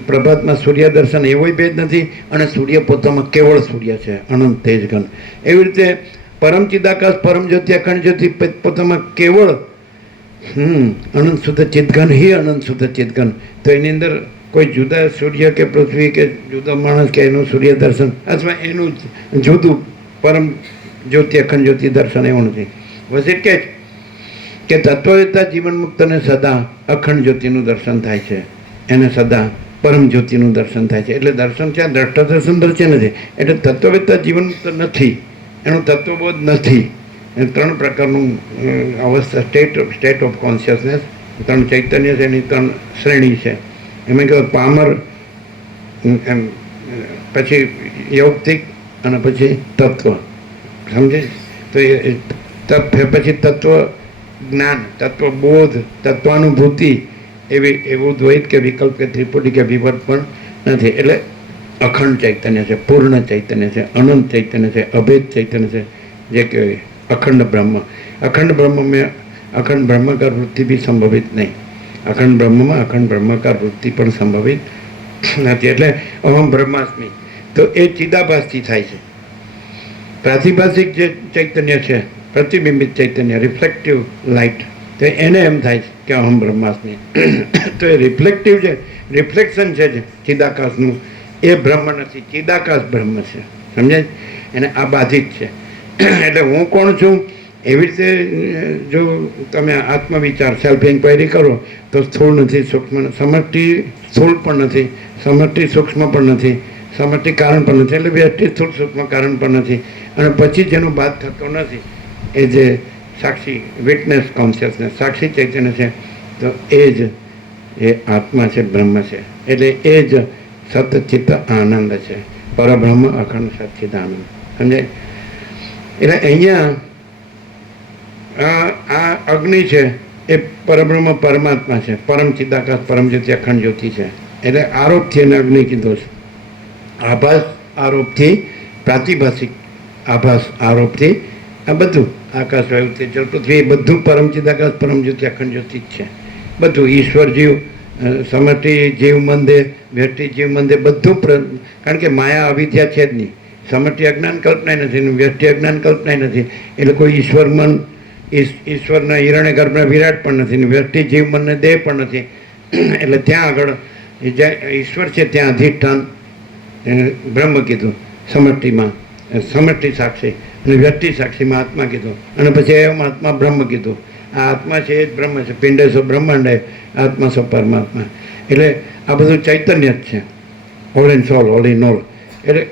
પ્રભાતમાં સૂર્ય દર્શન એવોય ભેદ નથી, અને સૂર્ય પોતામાં કેવળ સૂર્ય છે, અનંત તેજઘન. એવી રીતે પરમ ચિદાકાશ પરમ જ્યોતિ અખંડ જ્યોતિ પોતામાં કેવળ અનંત શુદ્ધ ચિદઘન હિ અનંત શુદ્ધ ચિદઘન. તો એની અંદર કોઈ જુદા સૂર્ય કે પૃથ્વી કે જુદા માણસ કે એનું સૂર્ય દર્શન અથવા એનું જુદું પરમ જ્યોતિ અખંડ જ્યોતિ દર્શન એવું નથી. વસીટ કે તત્વવેતા જીવન મુક્તને સદા અખંડ જ્યોતિનું દર્શન થાય છે, એને સદા પરમ જ્યોતિનું દર્શન થાય છે. એટલે દર્શન ત્યાં દ્રષ્ટા દર્શન દર્શે નથી. એટલે તત્વવેતા જીવન મુક્ત નથી, એનું તત્વબોધ નથી. એ 3 પ્રકારનું અવસ્થા, સ્ટેટ ઓફ કોન્શિયસનેસ, 3 ચૈતન્ય છે, એની 3 શ્રેણી છે. એમાં કહ્યું પામર, એમ પછી યૌક્તિક અને પછી તત્વ. સમજે? તો એ પછી તત્વ જ્ઞાન, તત્વબોધ, તત્વાનુભૂતિ એવું દ્વૈત કે વિકલ્પ કે ત્રિપુટી કે વિવર્ત પણ નથી. એટલે અખંડ ચૈતન્ય છે, પૂર્ણ ચૈતન્ય છે, અનંત ચૈતન્ય છે, અભેદ ચૈતન્ય છે, જે કહેવાય અખંડ બ્રહ્મ. અખંડ બ્રહ્મમાં અખંડ બ્રહ્મકાર વૃત્તિ બી સંભવિત નહીં. અખંડ બ્રહ્મમાં અખંડ બ્રહ્મકાર વૃત્તિ પણ સંભવિત નથી. એટલે અહમ બ્રહ્માસ્મિ, તો એ ચિદાભાસથી થાય છે. પ્રાતિભાષિક જે ચૈતન્ય છે, પ્રતિબિંબિત ચૈતન્ય, રિફ્લેક્ટિવ લાઇટ, તો એને એમ થાય છે કે અહમ બ્રહ્માસ્મિ. તો એ રિફ્લેક્ટિવ છે, રિફ્લેક્શન છે ચિદાકાશનું, એ બ્રહ્મ નથી, ચિદાકાશ બ્રહ્મ છે. સમજાય? એને આ બાધિત છે. એટલે હું કોણ છું એવી રીતે જો તમે આત્મવિચાર, સેલ્ફ ઇન્ક્વાયરી કરો તો સ્થૂળ નથી, સૂક્ષ્મ, સમષ્ટિ સ્થૂળ પણ નથી, સમષ્ટિ સૂક્ષ્મ પણ નથી, સમષ્ટિ કારણ પણ નથી, એટલે વ્યષ્ટિ સ્થૂળ સૂક્ષ્મ કારણ પણ નથી. અને પછી જેનો બાદ થતો નથી એ જે સાક્ષી વિટનેસ કોન્શિયસનેસ, સાક્ષી ચૈતન્ય છે, તો એ જ એ આત્મા છે, બ્રહ્મ છે. એટલે એ જ સતચિત્ત આનંદ છે, પરબ્રહ્મ અખંડ સચ્ચિત આનંદ. સમજાય? એટલે અહીંયા આ અગ્નિ છે એ પરબ્રહ્મ પરમાત્મા છે, પરમ ચિદાકાશ પરમ જ્યોતિ અખંડ જ્યોતિ છે. એટલે આરોપથી એને અગ્નિ કીધો છે. આભાસ આરોપથી, પ્રાતિભાષિક આભાસ આરોપથી, આ બધું આકાશ વાયુ તેજ જળ પૃથ્વી બધું પરમ ચિદાકાશ પરમ જ્યોતિ અખંડ જ્યોતિ જ છે. બધું ઈશ્વર જીવ, સમષ્ટિ જીવ મંદે, વ્યષ્ટિ જીવ મંદે, બધું કારણ કે માયા અવિદ્યા છે જ નહીં. સમષ્ટિ અજ્ઞાન કલ્પનાય નથી, વ્યષ્ટિ અજ્ઞાન કલ્પનાય નથી. એટલે કોઈ ઈશ્વર મન, ઈશ્વરના હિરણ્ય ગર્ભના વિરાટ પણ નથી, વ્યષ્ટિ જીવ મનને દેહ પણ નથી. એટલે ત્યાં આગળ ઈશ્વર છે ત્યાં અધિષ્ઠાન બ્રહ્મ કીધું સમષ્ટિમાં, સમષ્ટિ સાક્ષી, અને વ્યષ્ટિ સાક્ષીમાં આત્મા કીધું, અને પછી એમ આત્મા બ્રહ્મ કીધું. આ આત્મા છે એ જ બ્રહ્મ છે. પિંડે સો બ્રહ્માંડે, આત્મા સો પરમાત્મા. એટલે આ બધું ચૈતન્ય જ છે, all in soul, all in all. એટલે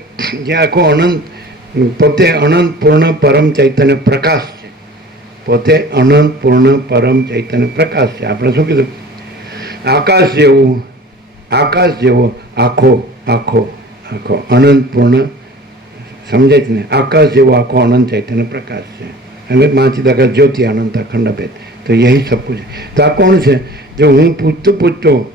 જે આખો અનંત, પોતે અનંત પૂર્ણ પરમ ચૈતન્ય પ્રકાશ છે, પોતે અનંત પૂર્ણ પરમ ચૈતન્ય પ્રકાશ છે. આપણે શું કીધું? આકાશ જેવું, આકાશ જેવો આખો આખો આખો અનંત પૂર્ણ, સમજાય છે ને? આકાશ જેવો આખો અનંત ચૈતન્ય પ્રકાશ છે. એટલે માચિદાકાશ જ્યોતિ અનંત અખંડ ભેદ. તો યહી સબ કુછ. તો આ કોણ છે? જો હું પૂછતો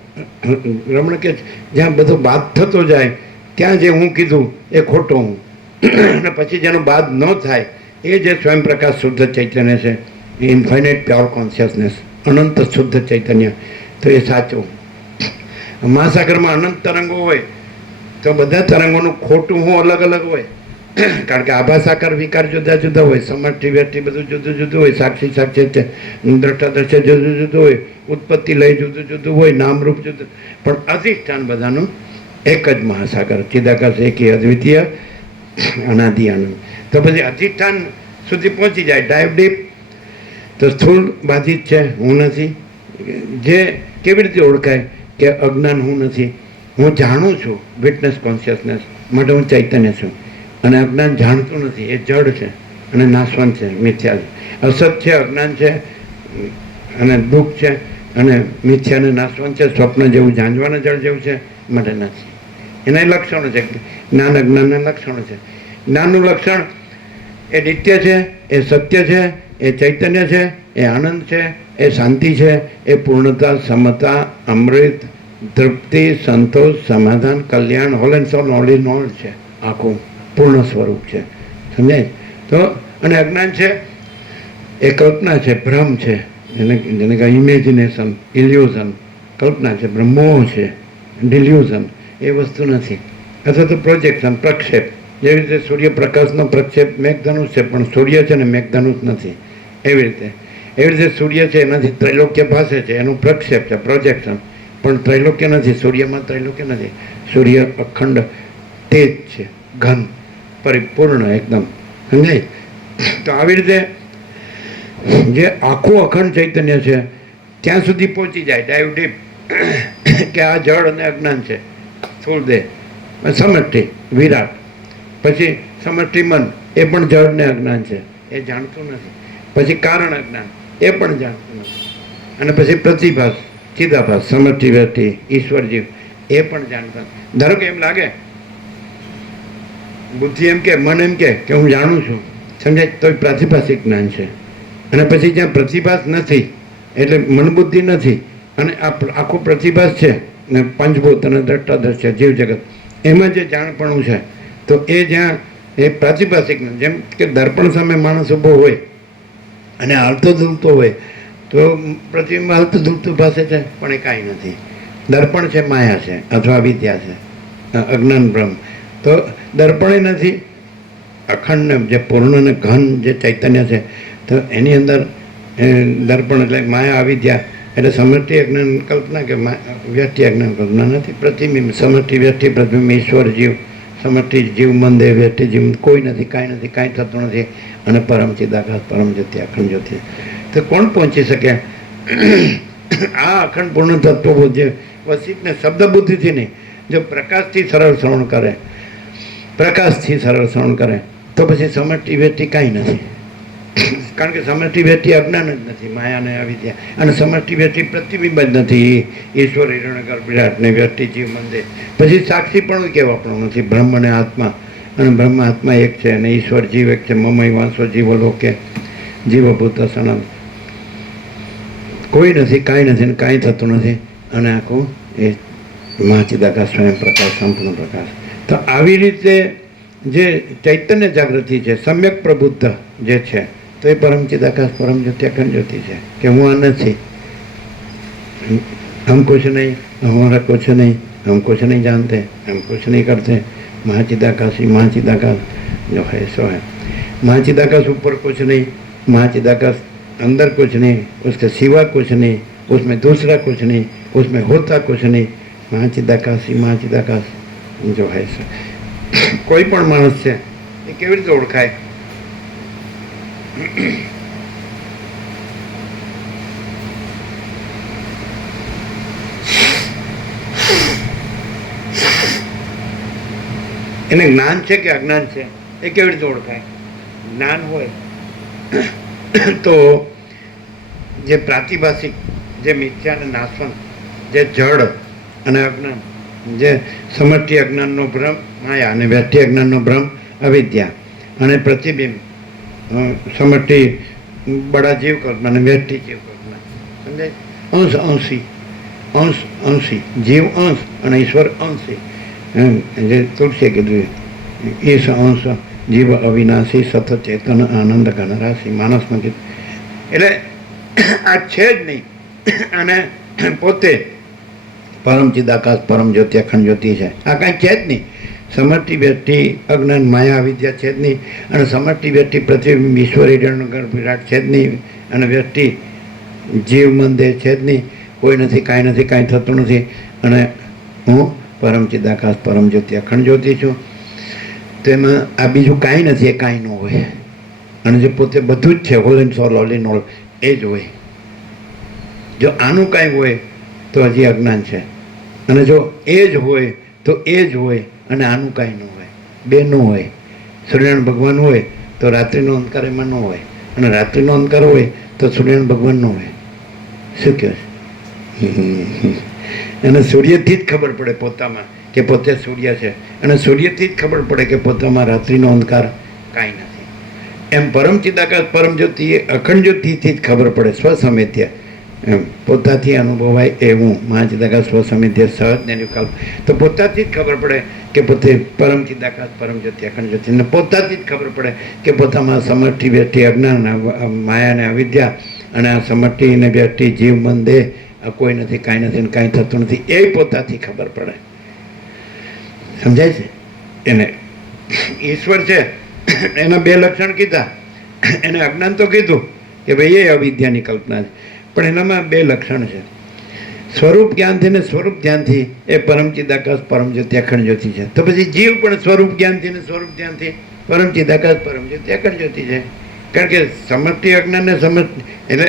રમણ કે જ્યાં બધો બાદ થતો જાય ત્યાં જે હું કીધું એ ખોટો હું, અને પછી જેનો બાદ ન થાય એ જે સ્વયં પ્રકાશ શુદ્ધ ચૈતન્ય છે, ઇન્ફાઇનાઇટ પ્યોર કોન્શિયસનેસ, અનંત શુદ્ધ ચૈતન્ય, તો એ સાચું. મહાસાગરમાં અનંત તરંગો હોય તો બધા તરંગોનું ખોટું હું અલગ અલગ હોય. કારણ કે આભાસાકાર વિકાર જુદા જુદા હોય, સમષ્ટિ વ્યષ્ટિ બધું જુદું જુદું હોય, સાક્ષી સાક્ષી દ્રષ્ટા દ્રશ્ય જુદું જુદું હોય, ઉત્પત્તિ લય જુદું જુદું હોય, નામરૂપ જુદું, પણ અધિષ્ઠાન બધાનું એક જ મહાસાગર, ચિદાકાશ એકી અદ્વિતીય અનાદિ આનંદ. તો પછી અધિષ્ઠાન સુધી પહોંચી જાય, ડાઈવ ડીપ. તો સ્થૂળ બાધિત છે, હું નથી. જે કેવી રીતે ઓળખાય કે અજ્ઞાન હું નથી? હું જાણું છું, વિટનેસ કોન્શિયસનેસ માટે હું ચૈતન્ય છું, અને અજ્ઞાન જાણતું નથી, એ જડ છે અને નાશવંત છે, મિથ્યા છે. અસત છે, અજ્ઞાન છે અને દુઃખ છે, અને મિથ્યા અને નાશવંત છે, સ્વપ્ન જેવું ઝાંઝવાના જળ જેવું છે, માટે નથી. એના લક્ષણો છે, જ્ઞાન અજ્ઞાનના લક્ષણો છે. જ્ઞાનનું લક્ષણ એ નિત્ય છે, એ સત્ય છે, એ ચૈતન્ય છે, એ આનંદ છે, એ શાંતિ છે, એ પૂર્ણતા, સમતા, અમૃત, તૃપ્તિ, સંતોષ, સમાધાન, કલ્યાણ, whole and soul, all in all છે. આખું પૂર્ણ સ્વરૂપ છે. સમજાય? તો અને અજ્ઞાન છે એ કલ્પના છે, ભ્રમ છે, જેને કહે ઇમેજિનેશન, ઇલ્યુઝન. કલ્પના છે, બ્રહ્મો છે, ડિલ્યુઝન. એ વસ્તુ નથી. અથવા તો પ્રોજેક્શન, પ્રક્ષેપ. જેવી રીતે સૂર્યપ્રકાશનો પ્રક્ષેપ મેઘધનુષ છે, પણ સૂર્ય છે ને મેઘધનુષ નથી. એવી રીતે સૂર્ય છે એનાથી ત્રૈલોક્ય ભાસે છે, એનું પ્રક્ષેપ છે, પ્રોજેક્શન. પણ ત્રૈલોક્ય નથી, સૂર્યમાં ત્રૈલોક્ય નથી. સૂર્ય અખંડ તેજ છે, ઘન, પરિપૂર્ણ એકદમ. સમજાય? તો આવી રીતે જે આખું અખંડ ચૈતન્ય છે ત્યાં સુધી પહોંચી જાય, ડાઈવ ડીપ, કે આ જળ અને અજ્ઞાન છે, સ્થૂળ દેહ, સમષ્ટિ વિરાટ. પછી સમષ્ટિ મન, એ પણ જળ ને અજ્ઞાન છે, એ જાણતું નથી. પછી કારણ અજ્ઞાન, એ પણ જાણતું નથી. અને પછી પ્રતિભાસ, ચિદાભાસ, સમષ્ટિ વ્યક્તિ, ઈશ્વર જીવ, એ પણ જાણતા. ધારો કે એમ લાગે, બુદ્ધિ એમ કે, મન એમ કે હું જાણું છું, સમજાય? તો પ્રાતિભાષિક જ્ઞાન છે. અને પછી જ્યાં પ્રતિભાસ નથી, એટલે મન બુદ્ધિ નથી, અને આ આખો પ્રતિભાસ છે ને પંચભૂત અને દ્રષ્ટાદર્શ્ય જીવ જગત, એમાં જે જાણપણું છે, તો એ જ્યાં એ પ્રાતિભાષિક, જેમ કે દર્પણ સામે માણસ ઊભો હોય અને હાલતો ધૂલતો હોય, તો પ્રતિબિંબ હાલતું ધૂલતું ભાષે છે, પણ એ કાંઈ નથી. દર્પણ છે, માયા છે, અથવા વિદ્યા છે, અજ્ઞાન ભ્રમ. તો દર્પણે નથી, અખંડ જે પૂર્ણ અને ઘન જે ચૈતન્ય છે, તો એની અંદર દર્પણ એટલે માયા, અવિદ્યા, એટલે સમષ્ટિ અજ્ઞાન કલ્પના કે વ્યષ્ટિ અજ્ઞાન કલ્પના નથી. પ્રતિબિંબ, સમષ્ટિ, વ્યષ્ટિ, પ્રતિબિંબ, ઈશ્વર જીવ, સમષ્ટિ જીવ મન દેહ, વ્યષ્ટિ જીવ, કોઈ નથી, કાંઈ નથી, કાંઈ થતું નથી. અને પરમ ચિદાકાશ, પરમ જ્યોતિ, અખંડ જ્યોતિ. તો કોણ પહોંચી શકે આ અખંડ પૂર્ણ તત્વ? જે વસિતને શબ્દ બુદ્ધિથી નહીં, જો પ્રકાશથી સરળ શ્રવણ કરે, પ્રકાશથી સરળ શ્રવણ કરે, તો પછી સમષ્ટિ વ્યષ્ટિ કાંઈ નથી. કારણ કે સમષ્ટિ વ્યષ્ટિ અજ્ઞાન જ નથી, માયા અને અવિદ્યા. અને સમષ્ટિ વ્યષ્ટિ પ્રતિબિંબ જ નથી, ઈશ્વર હિરણ્યગર્ભ વિરાટ ને વ્યષ્ટિ જીવ મંદિર. પછી સાક્ષી પણ કહેવાપણું નથી, બ્રહ્મ અને આત્મા. અને બ્રહ્મ આત્મા એક છે, અને ઈશ્વર જીવ એક છે. મમય વાંસો જીવલોકે જીવભૂત સનમ. કોઈ નથી, કાંઈ નથી, ને કાંઈ થતું નથી. અને આખું એ મહાચિદાકાશ, સ્વયં પ્રકાશ, સંપૂર્ણ પ્રકાશ. તો આવી રીતે જે ચૈતન્ય જાગૃતિ છે, સમ્યક પ્રબુદ્ધ જે છે, તો એ પરમ ચિદાકાશ, પરમ જ્યોતિ, અખંડ જ્યોતિ છે. કે હું આ નથી, હમ કુછ નહીં, હમારા કુછ નહીં, हम कुछ नहीं जानते, हम कुछ नहीं करते. महाचिदाकाशी महाचिदाकाश जो है सो है. महाचिदाकाश ऊपर कुछ नहीं, महाचिदाकाश अंदर कुछ नहीं, उसके सिवा कुछ नहीं, उसमें दूसरा कुछ नहीं, उसमें होता कुछ नहीं. महाचिदाकाशी महाचिदाकाश जो है सो. કોઈ પણ માણસ છે એ કેવી રીતે ઓળખાય? એને જ્ઞાન છે કે અજ્ઞાન છે એ કેવી રીતે ઓળખાય? જ્ઞાન હોય તો જે પ્રાતિભાષિક, જે મિથ્યા અને નાશવંત, જે જડ અને અજ્ઞાન, જે સમષ્ટિ અજ્ઞાનનો ભ્રમ માયા અને વ્યષ્ટિ અજ્ઞાનનો ભ્રમ અવિદ્યા, અને પ્રતિબિંબ સમષ્ટિ બડા જીવ કલ્પના અને વ્યષ્ટિ જીવ કલ્પના. સમજાય? અંશ અંશી, અંશ અંશી, જીવ અંશ અને ઈશ્વર અંશી. જે તુલસીએ કીધું, ઈશ અંશ જીવ અવિનાશી સત ચેતન આનંદ ઘનરાશી. માણસમાં કીધું એટલે આ છે જ નહીં. અને પોતે પરમ ચિદાકાશ, પરમ જ્યોતિ, અખંડ જ્યોતિ છે. આ કાંઈ છે જ નહીં. સમષ્ટિ વ્યષ્ટિ અજ્ઞાન માયા વિદ્યા છે જ નહીં. અને સમષ્ટિ વ્યષ્ટિ પ્રતિબિંબ ઈશ્વર હિરણ્યગર્ભ વિરાટ છે જ નહીં. અને વ્યષ્ટિ જીવ મન દેહ છે જ નહીં. કોઈ નથી, કાંઈ નથી, કાંઈ થતું નથી. અને હું પરમ ચિદાકાશ, પરમ જ્યોતિ, અખંડ જ્યોતિ છું. તેમાં આ બીજું કાંઈ નથી, એ કાંઈ ન હોય. અને જે પોતે બધું જ છે, whole and soul, all in all, એ જ હોય. જો આનું કાંઈ હોય તો હજી અજ્ઞાન છે. અને જો એ જ હોય તો એ જ હોય, અને આનું કાંઈ ન હોય. બે ન હોય. સૂર્યનારાયણ ભગવાન હોય તો રાત્રિનો અંધકાર એમાં ન હોય, અને રાત્રિનો અંધકાર હોય તો સૂર્યનારાયણ ભગવાન ન હોય. શું કહે છે? અને સૂર્યથી જ ખબર પડે પોતામાં કે પોતે સૂર્ય છે, અને સૂર્યથી જ ખબર પડે કે પોતામાં રાત્રિનો અંધકાર કાંઈ નથી. એમ પરમ ચિદાકાશ પરમ જ્યોતિ એ અખંડ જ્યોતિથી જ ખબર પડે, સ્વસમિત્ય એમ પોતાથી અનુભવાય એવું મહાચિદાકાશ સ્વસમિત્ય સહજ ને વિકલ્પ. તો પોતાથી જ ખબર પડે કે પોતે પરમ ચિદાકાશ પરમ જ્યોતિ અખંડ જ્યોતિ, ને પોતાથી જ ખબર પડે કે પોતામાં સમષ્ટિ વ્યષ્ટિ અજ્ઞાન માયા અને અવિદ્યા અને આ સમષ્ટિ ને વ્યષ્ટિ જીવ મન દેહ આ કોઈ નથી, કાંઈ નથી, કાંઈ થતું નથી, એ પોતાથી ખબર પડે. સમજાય છે? એને ઈશ્વર છે એના બે લક્ષણ કીધા, એને અજ્ઞાન તો કીધું કે ભાઈ એ અવિદ્યાની કલ્પના છે, પણ એનામાં બે લક્ષણ છે. સ્વરૂપ જ્ઞાનથી ને સ્વરૂપ ધ્યાનથી એ પરમ ચિદાકાશ પરમ જ્યોતિ અખંડ જ્યોતિ છે. તો પછી જીવ પણ સ્વરૂપ જ્ઞાનથી ને સ્વરૂપ ધ્યાનથી પરમ ચિદાકાશ પરમ જ્યોતિ અખંડ જ્યોતિ છે. કારણ કે સમષ્ટિ અજ્ઞાન ને એટલે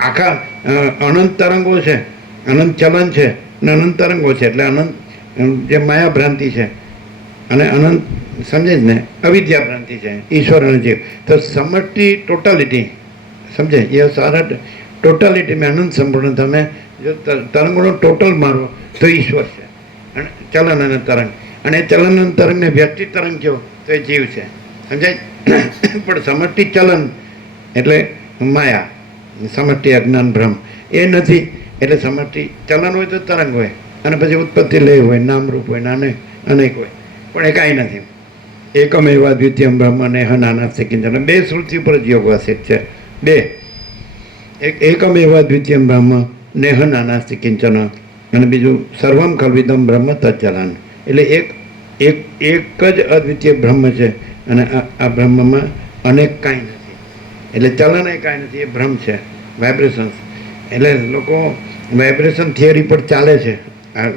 આખા અનંત તરંગો છે, અનંત ચલન છે અને અનંત તરંગો છે, એટલે અનંત જે માયા ભ્રાંતિ છે અને અનંત સમજે જ ને અવિદ્યા ભ્રાંતિ છે ઈશ્વર અને જીવ. તો સમષ્ટિ ટોટાલિટી સમજે એ સારા ટોટાલિટીમાં અનંત સંપૂર્ણ. તમે જો તરંગોનો ટોટલ મારો તો ઈશ્વર છે અને ચલન અને તરંગ, અને ચલન અને તરંગને વ્યક્તિ તરંગ કહો તો એ જીવ છે. સમજાય? પણ સમષ્ટિ ચલન એટલે માયા, સમષ્ટિ અજ્ઞાન ભ્રમ એ નથી. એટલે સમષ્ટિ ચલન હોય તો તરંગ હોય, અને પછી ઉત્પત્તિ લય હોય, નામરૂપ હોય, અનેક હોય, પણ એ કાંઈ નથી. એકમ એવા દ્વિતીયમ બ્રહ્મ અને નાના કિંચન, બે શ્રુતિ ઉપર જ યોગ વસિત છે. બે એકમ એવા દ્વિતીયમ બ્રહ્મ નેહ નાનાસ્તિ કિંચન, અને બીજું સર્વમ ખલ્વિદમ બ્રહ્મ તચ્ચલન. એટલે એક જ અદ્વિતીય બ્રહ્મ છે, અને આ બ્રહ્મમાં અનેક કાંઈ નથી. એટલે ચલન એ કાંઈ નથી, એ ભ્રમ છે, વાઇબ્રેશન્સ. એટલે લોકો વાઇબ્રેશન થિયરી પર ચાલે છે, આ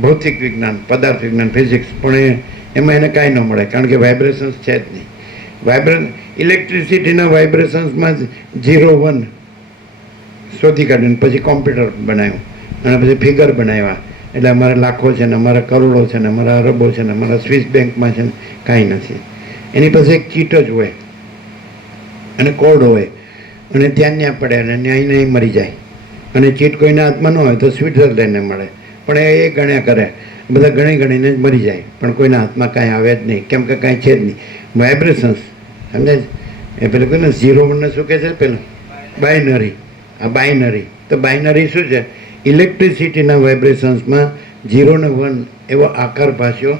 ભૌતિક વિજ્ઞાન, પદાર્થ વિજ્ઞાન, ફિઝિક્સ, પણ એમાં એને કાંઈ ન મળે, કારણ કે વાઇબ્રેશન્સ છે જ નહીં. ઇલેક્ટ્રિસિટીના વાઇબ્રેશન્સમાં 0-1 શોધી કાઢ્યું, પછી કોમ્પ્યુટર બનાવ્યું, અને પછી ફિગર બનાવ્યા. એટલે અમારા લાખો છે ને અમારા કરોડો છે ને અમારા અરબો છે ને અમારા સ્વિસ બેંકમાં છે ને કાંઈ નથી. એની પાસે એક ચીટ જ હોય અને કોડ હોય, અને ત્યાં પડે અને ન્યાય મરી જાય. અને ચીટ કોઈના હાથમાં ન હોય તો સ્વિટ્ઝરલેન્ડને મળે, પણ એ ગણ્યા કરે, બધા ગણીને જ મરી જાય, પણ કોઈના હાથમાં કાંઈ આવે જ નહીં, કેમ કે કાંઈ છે જ નહીં. વાઇબ્રેશન્સ સમજે એ પેલું કહે ને 0-1 શું કહે છે પેલું બાઇનરી. આ બાઇનરી, તો બાઇનરી શું છે? ઇલેક્ટ્રિસિટીના વાઇબ્રેશન્સમાં 0 ને 1 એવો આકાર ભાષ્યો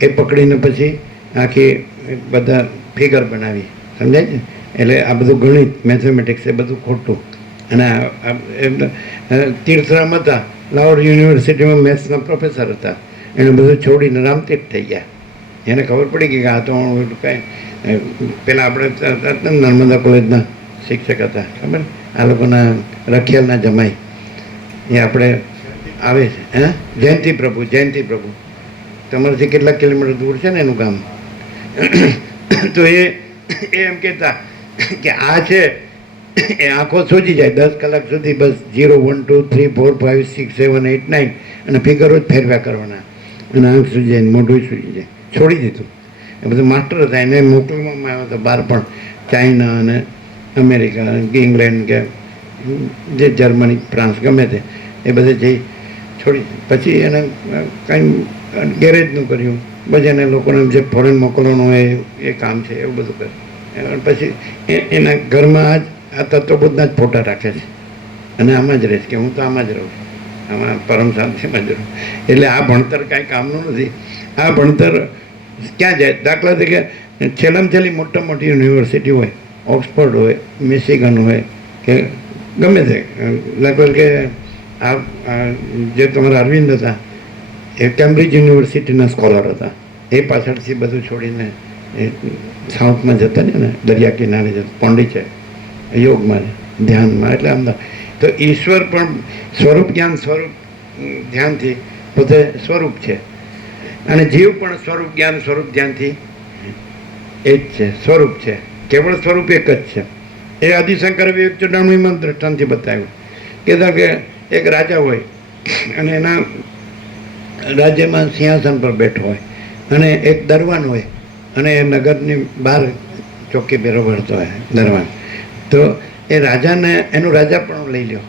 એ પકડીને પછી આખી બધા ફિગર બનાવી. સમજાય છે? એટલે આ બધું ગણિત, મેથેમેટિક્સ એ બધું ખોટું. અને તીર્થરામ હતા, લાહોર યુનિવર્સિટીમાં મેથ્સના પ્રોફેસર હતા, એને બધું છોડીને રામતીર્થ થઈ ગયા. એને ખબર પડી કે આ તો કાંઈ પેલા આપણે નર્મદા કોલેજના શિક્ષક હતા, ખબર આ લોકોના રખિયાલના જમાઈ, એ આપણે આવે છે જયંતિ પ્રભુ તમારાથી કેટલાક કિલોમીટર દૂર છે ને એનું ગામ. તો એ એમ કહેતા કે આ છે એ આંખો સૂજી જાય 10 કલાક સુધી, બસ 0 1 2 3 4 5 6 7 8 9 અને ફિગરો જ ફેરવ્યા કરવાના, અને આંખ સૂજી જાય, મોઢું સૂજી જાય. છોડી દીધું. એ બધું માસ્ટર હતા, એને મોકલવામાં આવ્યો હતો બહાર, પણ ચાઇના અને અમેરિકા કે ઇંગ્લેન્ડ કે જે જર્મની, ફ્રાન્સ ગમે તે એ બધે જઈ છોડી. પછી એને કાંઈ ગેરેજનું કર્યું, પછી એને લોકોને જે ફોરેન મોકલવાનું હોય એ કામ છે, એવું બધું કર્યું. પછી એના ઘરમાં આ તત્વબોધના જ ફોટા રાખે છે, અને આમાં જ રહે છે કે હું તો આમાં જ રહું, આમાં પરમ શાંતિમાં જ રહું. એટલે આ ભણતર કાંઈ કામનું નથી. આ ભણતર ક્યાં જાય? દાખલા તરીકે છેલ્લામાં છેલ્લી મોટામાં મોટી યુનિવર્સિટી હોય, ઓક્સફોર્ડ હોય, મિશિગન હોય કે ગમે તે, લગભગ કે આ જે તમારા અરવિંદ હતા એ કેમ્બ્રિજ યુનિવર્સિટીના સ્કોલર હતા. એ પાછળથી બધું છોડીને એ સાઉથમાં જતા ને દરિયા કિનારે જતા, પોંડિચેરી યોગમાં, ધ્યાનમાં. એટલે અમદાવાદ તો ઈશ્વર પણ સ્વરૂપ જ્ઞાન સ્વરૂપ ધ્યાનથી પોતે સ્વરૂપ છે, અને જીવ પણ સ્વરૂપ જ્ઞાન સ્વરૂપ ધ્યાનથી એ જ છે, સ્વરૂપ છે, કેવળ સ્વરૂપ એક જ છે. એ આદિશંકર વિવેક ચૂડામણીમાં દ્રષ્ટાંતથી બતાવ્યું કે એક રાજા હોય અને એના રાજ્યમાં સિંહાસન પર બેઠો હોય, અને એક દરવાન હોય, અને એ નગરની બહાર ચોકી બેરો ભરતો હોય દરવાન. તો એ રાજાને એનું રાજા પણ લઈ લ્યો,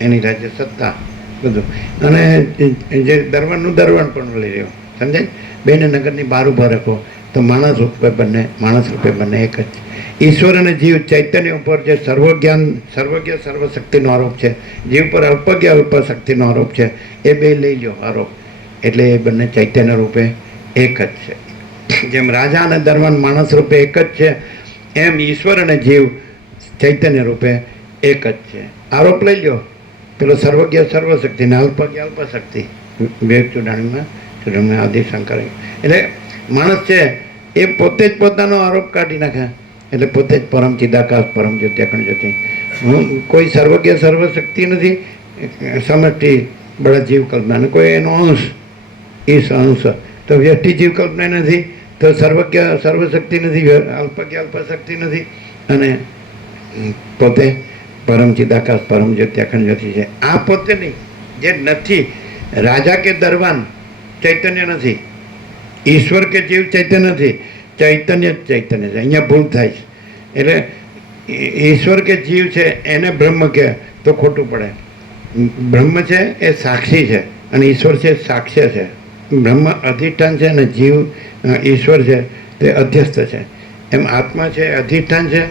એની રાજ્ય સત્તા બધું. અને જે દરવાનનું દરવાન પણ લઈ રહ્યો, સમજાય? બેને નગરની બહાર ઊભા રાખો તો માણસ રૂપે બંને એક જ છે. ઈશ્વર અને જીવ ચૈતન્ય ઉપર જે સર્વજ્ઞ સર્વશક્તિનો આરોપ છે, જીવ પર અલ્પજ્ઞ અલ્પશક્તિનો આરોપ છે, એ બે લઈ લો આરોપ, એટલે એ બંને ચૈતન્ય રૂપે એક જ છે. જેમ રાજા અને દરવાન માણસ રૂપે એક જ છે, એમ ઈશ્વર અને જીવ ચૈતન્ય રૂપે એક જ છે. આરોપ લઈ લો પેલો સર્વજ્ઞ સર્વશક્તિ ને અલ્પજ્ઞ અલ્પશક્તિ, વિવેક ચૂડામણી આદિશંકર. એટલે માણસ છે એ પોતે જ પોતાનો આરોપ કાઢી નાખે, એટલે પોતે જ પરમ ચિદાકાશ પરમ જ્યોતિ અખંડ જ્યોતિ. કોઈ સર્વજ્ઞ સર્વશક્તિ નથી, સમષ્ટિ બળા જીવ કલ્પના, અને કોઈ એનો અંશ ઈશ અંશ, તો વ્યષ્ટિ જીવ કલ્પના નથી, તો સર્વજ્ઞ સર્વશક્તિ નથી, અલ્પજ્ઞ અલ્પશક્તિ નથી, અને પોતે પરમ ચિદાકાશ પરમ જ્યોતિ અખંડ જ્યોતિ છે. આ પોતે નહીં, જે નથી, રાજા કે દરવાન ચૈતન્ય નથી, ઈશ્વર કે જીવ ચૈતન્ય નથી, ચૈતન્ય જ ચૈતન્ય છે. અહીંયા ભૂલ થાય છે. એટલે ઈશ્વર કે જીવ છે એને બ્રહ્મ કહે તો ખોટું પડે. બ્રહ્મ છે એ સાક્ષી છે અને ઈશ્વર છે સાક્ષ્ય છે. બ્રહ્મ અધિષ્ઠાન છે અને જીવ ઈશ્વર છે તે અધ્યસ્થ છે. એમ આત્મા છે અધિષ્ઠાન છે,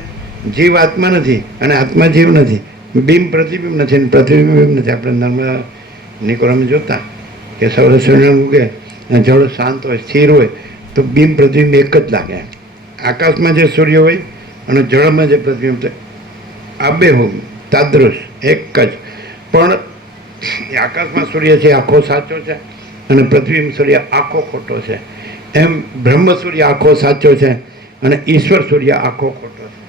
જીવ આત્મા નથી અને આત્મા જીવ નથી, બિંબ પ્રતિબિંબ નથી અને પ્રતિબિંબ નથી. આપણે નર્મદા નિકોલમાં જોતા કે સૌર સૂર્ય ઉગે અને જળ શાંત હોય સ્થિર હોય તો બિંબ પ્રતિબિંબ એક જ લાગે. આકાશમાં જે સૂર્ય હોય અને જળમાં જે પ્રતિબિંબ આબે હોય તાદૃશ એક જ. પણ આકાશમાં સૂર્ય છે આખો સાચો છે અને પ્રતિબિંબ સૂર્ય આખો ખોટો છે. એમ બ્રહ્મ સૂર્ય આખો સાચો છે અને ઈશ્વર સૂર્ય આખો ખોટો છે.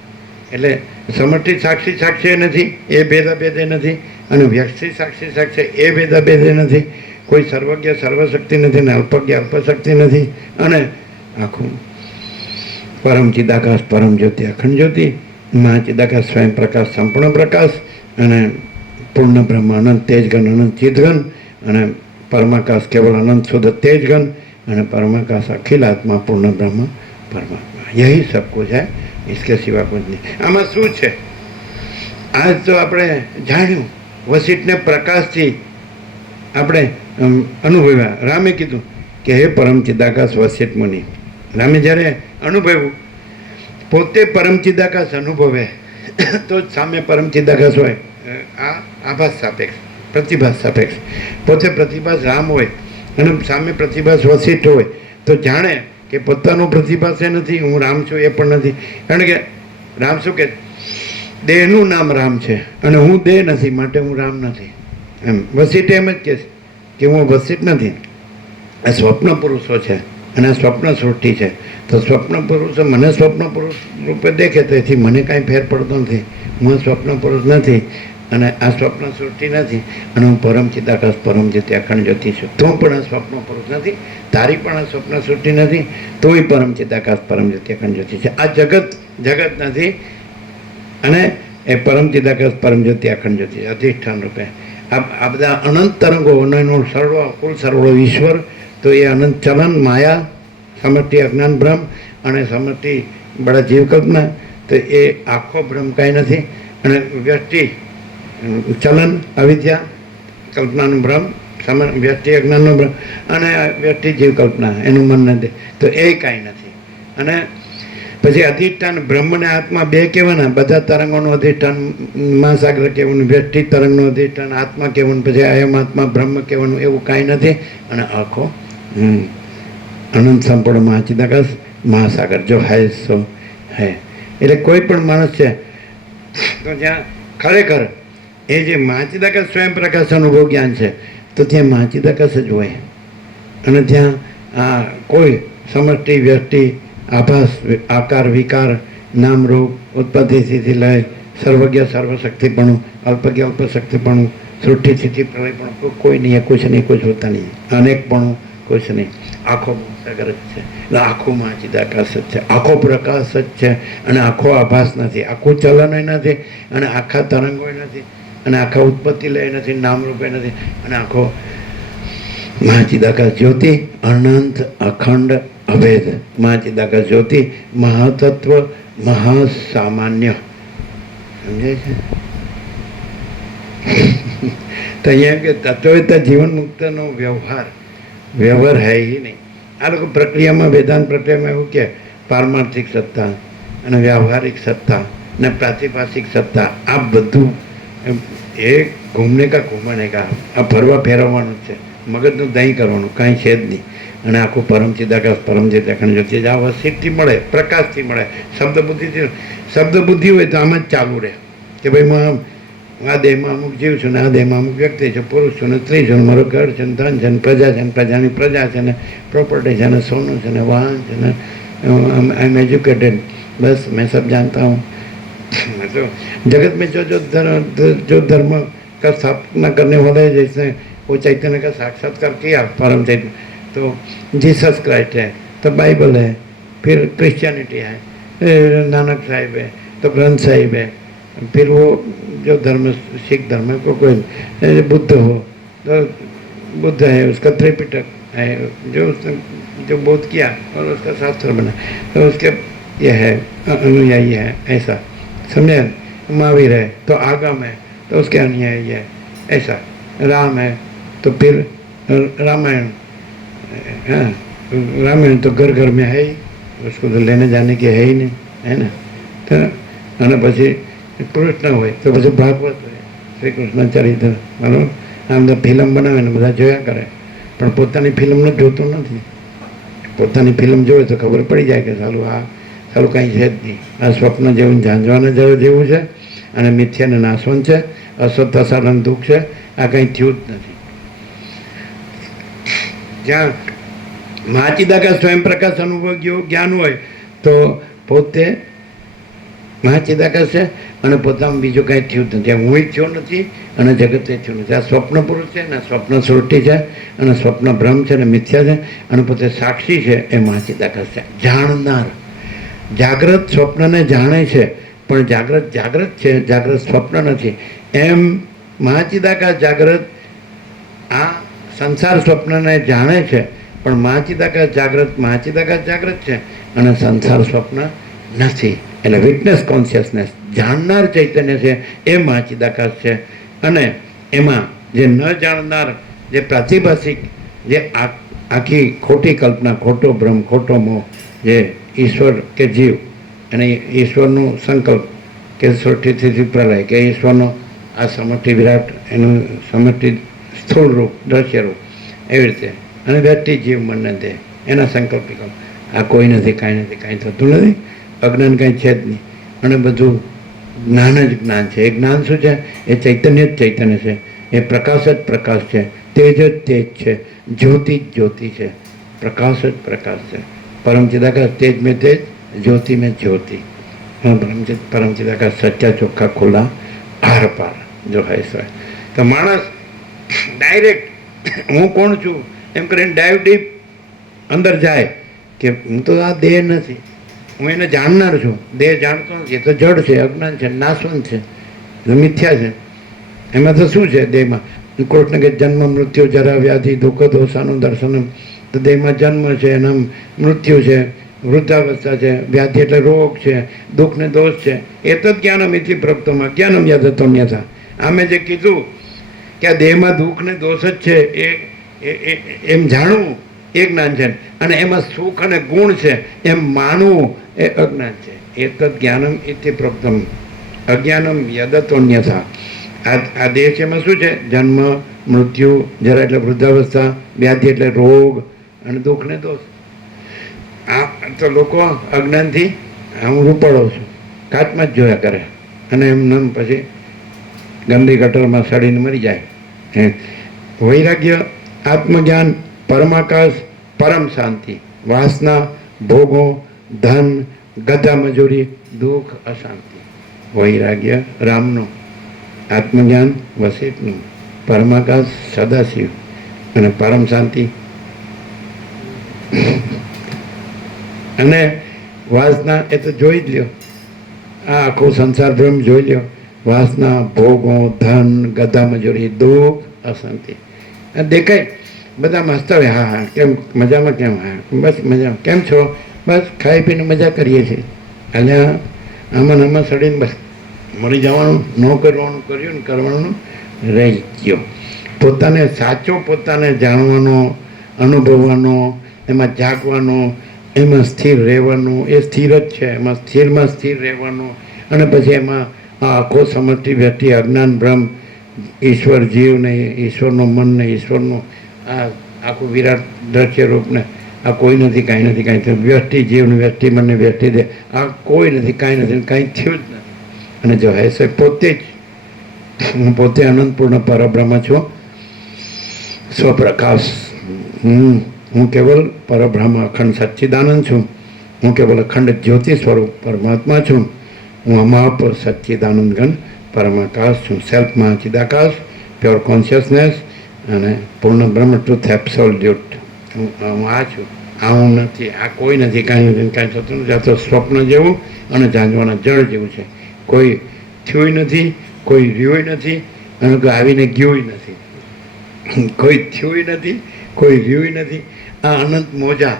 એટલે સમષ્ટિ સાક્ષી સાક્ષ્ય નથી, એ ભેદાભેદે નથી, અને વ્યષ્ટિ સાક્ષી સાક્ષ્ય એ ભેદાભેદે નથી. કોઈ સર્વજ્ઞ સર્વશક્તિ નથી ને અલ્પજ્ઞ અલ્પશક્તિ નથી, અને આખું પરમ ચિદાકાશ પરમ જ્યોતિ અખંડ જ્યોતિ, મહાચિદાકાશ સ્વયં પ્રકાશ સંપૂર્ણ પ્રકાશ, અને પૂર્ણ બ્રહ્મ અનંત તેજગન અનંત ચિદગન, અને પરમાકાશ કેવલ અનંત શુદ્ધ તેજગન, અને પરમાકાશ અખિલ આત્મા પૂર્ણ બ્રહ્મ પરમાત્મા. યહી સબ કુછ है, इसके सिवा कुछ नहीं. આમાં શું છે? આજ તો આપણે જાણ્યું, વસિષ્ઠને પ્રકાશથી આપણે અનુભવ્યા. રામે કીધું કે હે પરમ ચિદાકાશ વસિષ્ઠ મુનિ. રામે જ્યારે અનુભવ્યું, પોતે પરમ ચિદાકાશ અનુભવે તો જ સામે પરમ ચિદાકાશ હોય. આ આભાસ સાપેક્ષ, પ્રતિભાસ સાપેક્ષ. પોતે પ્રતિભાસ રામ હોય અને સામે પ્રતિભાસ વસિષ્ઠ હોય તો જાણે કે પોતાનો પ્રતિભાસ એ નથી, હું રામ છું એ પણ નથી. કારણ કે રામ શું કે દેહનું નામ રામ છે અને હું દેહ નથી માટે હું રામ નથી. એમ વસિષ્ઠ એમ જ કહે કે હું વસિષ્ઠ નથી, આ સ્વપ્ન પુરુષો છે અને આ સ્વપ્ન સૃષ્ટિ છે. તો સ્વપ્ન પુરુષો મને સ્વપ્ન પુરુષ રૂપે દેખે તો એથી મને કાંઈ ફેર પડતો નથી. હું સ્વપ્ન પુરુષ નથી અને આ સ્વપ્ન સૃષ્ટિ નથી, અને હું પરમ ચિદાકાશ પરમ જ્યોતિ અખંડ જ્યોતિ છું. તું પણ આ સ્વપ્ન પુરુષ નથી, તારી પણ આ સ્વપ્ન સૃષ્ટિ નથી, તુંય પરમ ચિદાકાશ પરમ જ્યોતિ અખંડ જ્યોતિ છે. આ જગત નથી, અને એ પરમ ચિદાકાશ પરમ જ્યોતિ અખંડ જ્યોતિ અધિષ્ઠાન રૂપે આ બધા અનંત તરંગો, એનો કુલ સરવાળો ઈશ્વર. તો એ અનંત ચલન માયા, સમષ્ટિ અજ્ઞાન બ્રહ્મ અને સમષ્ટિ બળા જીવ કલ્પના, તો એ આખો બ્રહ્મ કાંઈ નથી. અને વ્યષ્ટિ ચલન અવિદ્યા કલ્પનાનું બ્રહ્મ, વ્યષ્ટિ અજ્ઞાનનું બ્રહ્મ, અને વ્યષ્ટિ જીવ કલ્પના એનું મન નથી, તો એ કાંઈ નથી. અને પછી અધિષ્ઠાન બ્રહ્મ ને આત્મા બે કહેવાના. બધા તરંગોનું અધિષ્ઠાન મહાસાગર કહેવાનું, વ્યષ્ટિ તરંગનું અધિષ્ઠાન આત્મા કહેવાનું, પછી અયમ આત્મા બ્રહ્મ કહેવાનું, એવું કાંઈ નથી. અને આખો અનંત સંપૂર્ણ મહાચિદાકાશ મહાસાગર જો હૈ સો હૈ. એટલે કોઈ પણ માણસ છે તો જ્યાં ખરેખર એ જે મહાચિદાકાશ સ્વયં પ્રકાશ અનુભવ જ્ઞાન છે તો ત્યાં મહાચિદાકાશ જ હોય, અને ત્યાં કોઈ સમષ્ટિ વ્યષ્ટિ આભાસ આકાર વિકાર નામ રૂપ ઉત્પત્તિથી લય સર્વજ્ઞ સર્વશક્તિપણું અલ્પજ્ઞ અલ્પશક્તિપણું સૃષ્ટિ સ્થિતિ પ્રલયપણું કોઈ નહીં. કુછ નહીં, કુછ હોતા નહીં. અનેકપણું કુછ નહીં. આખો સાગર જ છે, એટલે આખું મહાચિદાકાશ જ છે, આખો પ્રકાશ જ છે, અને આખો આભાસ નથી, આખું ચલન નથી, અને આખા તરંગો નથી, અને આખા ઉત્પત્તિ લય નથી, નામરૂપે નથી, અને આખો મહાચિદાકાશ જ્યોતિ અનંત અખંડ અભેદ. મહાચિદાકાશ જ્યોતિ મહાતત્વ મહાસામાન્ય. સમજાય છે? तो અહીંયા કે તત્વવેતા જીવન મુક્તનો વ્યવહાર હૈ ही નહીં. આ લોકો પ્રક્રિયામાં વેદાંત પ્રક્રિયામાં એવું કે પારમાર્થિક સત્તા અને વ્યવહારિક સત્તા અને પ્રાતિભાષિક સત્તા આ બધું એ ઘૂમને કા ઘૂમણે કા આ ફરવા ફેરવવાનું છે, મગજનું દહીં કરવાનું, કાંઈ છે જ નહીં. અને આખું પરમચિદાકાશ પરમચિદાખંડ જો છે આ વસીથી મળે, પ્રકાશથી મળે, શબ્દ બુદ્ધિ હોય તો આમ જ ચાલુ રહે કે ભાઈ આ દેહમાં અમુક જીવ છું ને આ દેહમાં અમુક વ્યક્તિ છે, પુરુષ છું ને સ્ત્રી છું, મારું ઘર છે ને ધન છે ને પ્રજા છે ને પ્રજાની પ્રજા છે ને પ્રોપર્ટી છે ને સોનું છે ને વાહન છે ને आई एम एजुकेटेड, बस मैं सब जानता हूँ. तो जगत में जो धर्म का स्थापना करने वाले जैसे वो चैतन्य का साक्षात्कार किया परम चैतन्य, तो जीसस क्राइस्ट है, तो बाइबल है, फिर क्रिश्चियनिटी है, नानक साहिब है, तो ग्रंथ साहिब है, फिर वो जो धर्म सिख धर्म है को कोई बुद्ध हो तो बुद्ध है, उसका त्रिपिटक है जो बोध किया और उसका शास्त्र बना, तो उसके ये है अनुयायी है, ऐसा समझे. महावीर है तो आगम है, तो उसके अनुयायी है, ऐसा. राम है तो फिर रामायण, हाँ रामायण तो घर घर में है ही, उसको तो लेने जाने की है ही नहीं, है ना. तो અને પછી કૃષ્ણ હોય તો પછી ભાગવત હોય, શ્રી કૃષ્ણ ચરિત્ર. બરાબર. આમ તો ફિલ્મ બનાવે ને બધા જોયા કરે, પણ પોતાની ફિલ્મને જોતો નથી. પોતાની ફિલ્મ જોવે તો ખબર પડી જાય કે સાલું કાંઈ છે જ નહીં, આ સ્વપ્ન જેવું ઝાંઝવાના જેવું છે અને મિથ્યાને નાશવંત છે, અસત અસારણ દુઃખ છે, આ કંઈ થયું જ નથી. જ્યાં મહાચિદાકાશ સ્વયં પ્રકાશ અનુભવ જ્ઞાન હોય તો પોતે મહાચિદાકાશ છે અને પોતામાં બીજું કાંઈ થયું જ નથી. હું થયો નથી અને જગતે થયું નથી. આ સ્વપ્ન પુરુષ છે ને સ્વપ્ન સૃષ્ટિ છે અને સ્વપ્ન ભ્રમ છે ને મિથ્યા છે અને પોતે સાક્ષી છે, એ મહાચિદાકાશ છે. જાણનાર, જાગ્રત સ્વપ્નને જાણે છે પણ જાગ્રત છે, જાગ્રત સ્વપ્ન નથી. એમ મહાચિદાકાશ જાગ્રત આ સંસાર સ્વપ્નને જાણે છે પણ મહાચિદાકાશ જાગ્રત છે અને સંસાર સ્વપ્ન નથી. એટલે વિટનેસ કોન્શિયસનેસ, જાણનાર ચૈતન્ય છે એ મહાચિદાકાશ છે. અને એમાં જે ન જાણનાર, જે પ્રાતિભાષિક, જે આખી ખોટી કલ્પના, ખોટો ભ્રમ, ખોટો મોહ, જે ઈશ્વર કે જીવ અને ઈશ્વરનો સંકલ્પ કે સૃષ્ટિથી પ્રલય કે ઈશ્વરનો આ સમષ્ટિ વિરાટ, એનું સમષ્ટિ સ્થૂળ રૂપ, દ્રશ્ય રૂપ, એવી રીતે અને વ્યક્તિ જીવ મનને દે એના સંકલ્પિક, આ કોઈ નથી, કાંઈ નથી, કાંઈ થતું નથી, અજ્ઞાન કાંઈ છે જ નહીં અને બધું જ્ઞાન જ જ્ઞાન છે. એ જ્ઞાન શું છે? એ ચૈતન્ય જ ચૈતન્ય છે, એ પ્રકાશ જ પ્રકાશ છે, તેજ જ તેજ છે, જ્યોતિ જ જ્યોતિ છે, પ્રકાશ જ પ્રકાશ છે. પરમચિદાકાશ તેજ મેં તેજ, જ્યોતિ મેં જ્યોતિ. પરમચિદાકાશ સચ્ચા ચોખ્ખા ખુલ્લા આર પાર જો હોય સો. તો માણસ ડાયરેક્ટ હું કોણ છું એમ કરીને ડાઈવ ડીપ અંદર જાય કે હું તો આ દેહ નથી, હું એને જાણનાર છું. દેહ જાણતો નથી, એ તો જડ છે, અજ્ઞાન છે, નાશવંત છે, મિથ્યા છે. એમાં તો શું છે દેહમાં? કૃષ્ણ કે જન્મ મૃત્યુ જરા વ્યાધિ દુઃખ દોષાનું દર્શનમ. તો દેહમાં જન્મ છે, એના મૃત્યુ છે, વૃદ્ધાવસ્થા છે, વ્યાધિ એટલે રોગ છે, દુઃખ ને દોષ છે. એ તો જ્ઞાનમ ઇતિ પ્રપ્તમાં જ્ઞાનમ યાદતોન્યથા. આમે જે કીધું કે આ દેહમાં દુઃખ ને દોષ જ છે એમ જાણવું એ જ્ઞાન છે, અને એમાં સુખ અને ગુણ છે એમ માનવું એ અજ્ઞાન છે. એ તો જ્ઞાનમ ઇતિ પ્રપ્તમ અજ્ઞાનમ યદતોન્યથા. આ દેહ છે એમાં શું છે? જન્મ, મૃત્યુ, જરા એટલે વૃદ્ધાવસ્થા, વ્યાધિ એટલે રોગ અને દુઃખ ને દોષ. આ તો લોકો અજ્ઞાનથી હું રૂપાળો છું કાચમાં જ જોયા કરે અને એમને પછી ગંદી ગટરમાં સડીને મરી જાય. વૈરાગ્ય, આત્મજ્ઞાન, પરમાકાશ, પરમ શાંતિ, વાસના, ભોગો, ધન, ગધા મજૂરી, દુઃખ, અશાંતિ. વૈરાગ્ય રામનું, આત્મજ્ઞાન વસિષ્ઠનું, પરમાકાશ સદાશિવ અને પરમ શાંતિ અને વાસના એ તો જોઈ જ લ્યો. આ આખો સંસાર ભ્રમ જોઈ લ્યો. વાસના, ભોગો, ધન, ગધા મજૂરી, દુઃખ, અશાંતિ દેખાય. બધા મસ્ત હોય, હા હા કેમ મજામાં, કેમ હા બસ મજામાં, કેમ છો, બસ ખાઈ પીને મજા કરીએ છીએ. એટલે આમાં સડીને બસ મરી જવાનું, ન કરવાનું કર્યું ને કરવાનું રહી ગયો. પોતાને સાચો પોતાને જાણવાનો, અનુભવવાનો, એમાં જાગવાનો, એમાં સ્થિર રહેવાનું, એ સ્થિર જ છે, એમાં સ્થિરમાં સ્થિર રહેવાનું. અને પછી એમાં આ આખો સમષ્ટિ વ્યક્તિ અજ્ઞાન બ્રહ્મ, ઈશ્વર જીવ ને ઈશ્વરનું મન ને ઈશ્વરનું આ આખું વિરાટ દ્રશ્ય રૂપને આ કોઈ નથી, કાંઈ નથી, કાંઈ થયું. વ્યષ્ટિ જીવને વ્યષ્ટિ મનને વ્યષ્ટિ દે, આ કોઈ નથી, કાંઈ નથી, કાંઈ થયું જ નથી. અને જો હશે પોતે જ, હું પોતે અનંતપૂર્ણ પરબ્રહ્મ છું, સ્વપ્રકાશ. હું કેવલ પરબ્રહ્મ અખંડ સચ્ચિદાનંદ છું. હું કેવલ અખંડ જ્યોતિ સ્વરૂપ પરમાત્મા છું. હું અમાપ સચ્ચિદાનંદ ઘન પરમાકાશ છું. સેલ્ફમાં ચિદાકાશ, પ્યોર કોન્શિયસનેસ અને પૂર્ણ બ્રહ્મ ટ્રુથ એબ્સોલ્યુટ. હું આ છું, આ હું નથી, આ કોઈ નથી, કાંઈ નથી, કાંઈ થતું નથી. આ તો સ્વપ્ન જેવું અને ઝાંઝવાના જળ જેવું છે. કોઈ થયું નથી, કોઈ રહ્યું નથી, અને કોઈ આવીને ગયું નથી. કોઈ થયું નથી, કોઈ રહ્યું નથી. આ અનંત મોજા,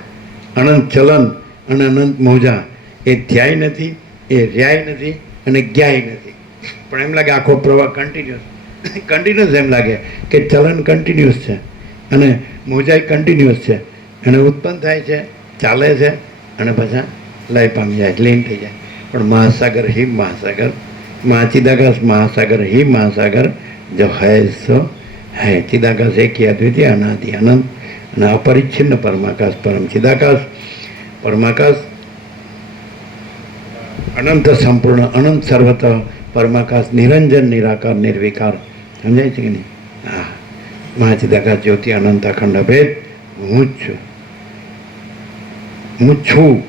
અનંત ચલન અને અનંત મોજા એ થયાય નથી, એ રહ્યા નથી અને ગયાય નથી. પણ એમ લાગે આખો પ્રવાહ કન્ટિન્યુઅસ એમ લાગે કે ચલન કન્ટિન્યુઅસ છે અને મોજાઈ કન્ટિન્યુઅસ છે. અને ઉત્પન્ન થાય છે, ચાલે છે અને પાછા લય પામી જાય, લીન થઈ જાય. પણ મહાસાગર હિમ મહાસાગર, ચિદાકાશ મહાસાગર હિમ મહાસાગર જો હૈ સો હૈ. ચિદાકાશ એક અદ્વિતીય અનાદિ અનંત અને અપરિચ્છિન્ન પરમાકાશ, પરમ ચિદાકાશ, પરમાકાશ અનંત સંપૂર્ણ, અનંત સર્વત પરમાકાશ, નિરંજન નિરાકાર નિર્વિકાર. સમજાય છે કે નહીં? હા, મહાચિદાકાશ જ્યોતિ અનંત અખંડ અભેદ હું જ છું. હું છું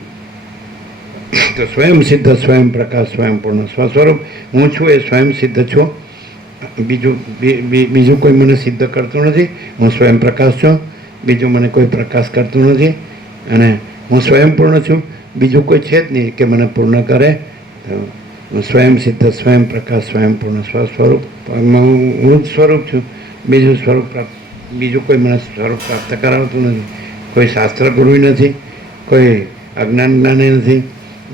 તો સ્વયં સિદ્ધ, સ્વયં પ્રકાશ, સ્વયં પૂર્ણ સ્વસ્વરૂપ. હું છું એ સ્વયં સિદ્ધ છું. બીજું કોઈ મને સિદ્ધ કરતું નથી. હું સ્વયં પ્રકાશ છું, બીજું મને કોઈ પ્રકાશ કરતું નથી. અને હું સ્વયં પૂર્ણ છું, બીજું કોઈ છે જ નહીં કે મને પૂર્ણ કરે. તો હું સ્વયં સિદ્ધ, સ્વયં પ્રકાશ, સ્વયં પૂર્ણ સ્વસ્વરૂપ. હું જ સ્વરૂપ છું, બીજું સ્વરૂપ બીજું કોઈ મને સ્વરૂપ પ્રાપ્ત કરાવતું નથી. કોઈ શાસ્ત્ર ગુરુ નથી, કોઈ અજ્ઞાન જ્ઞાને નથી,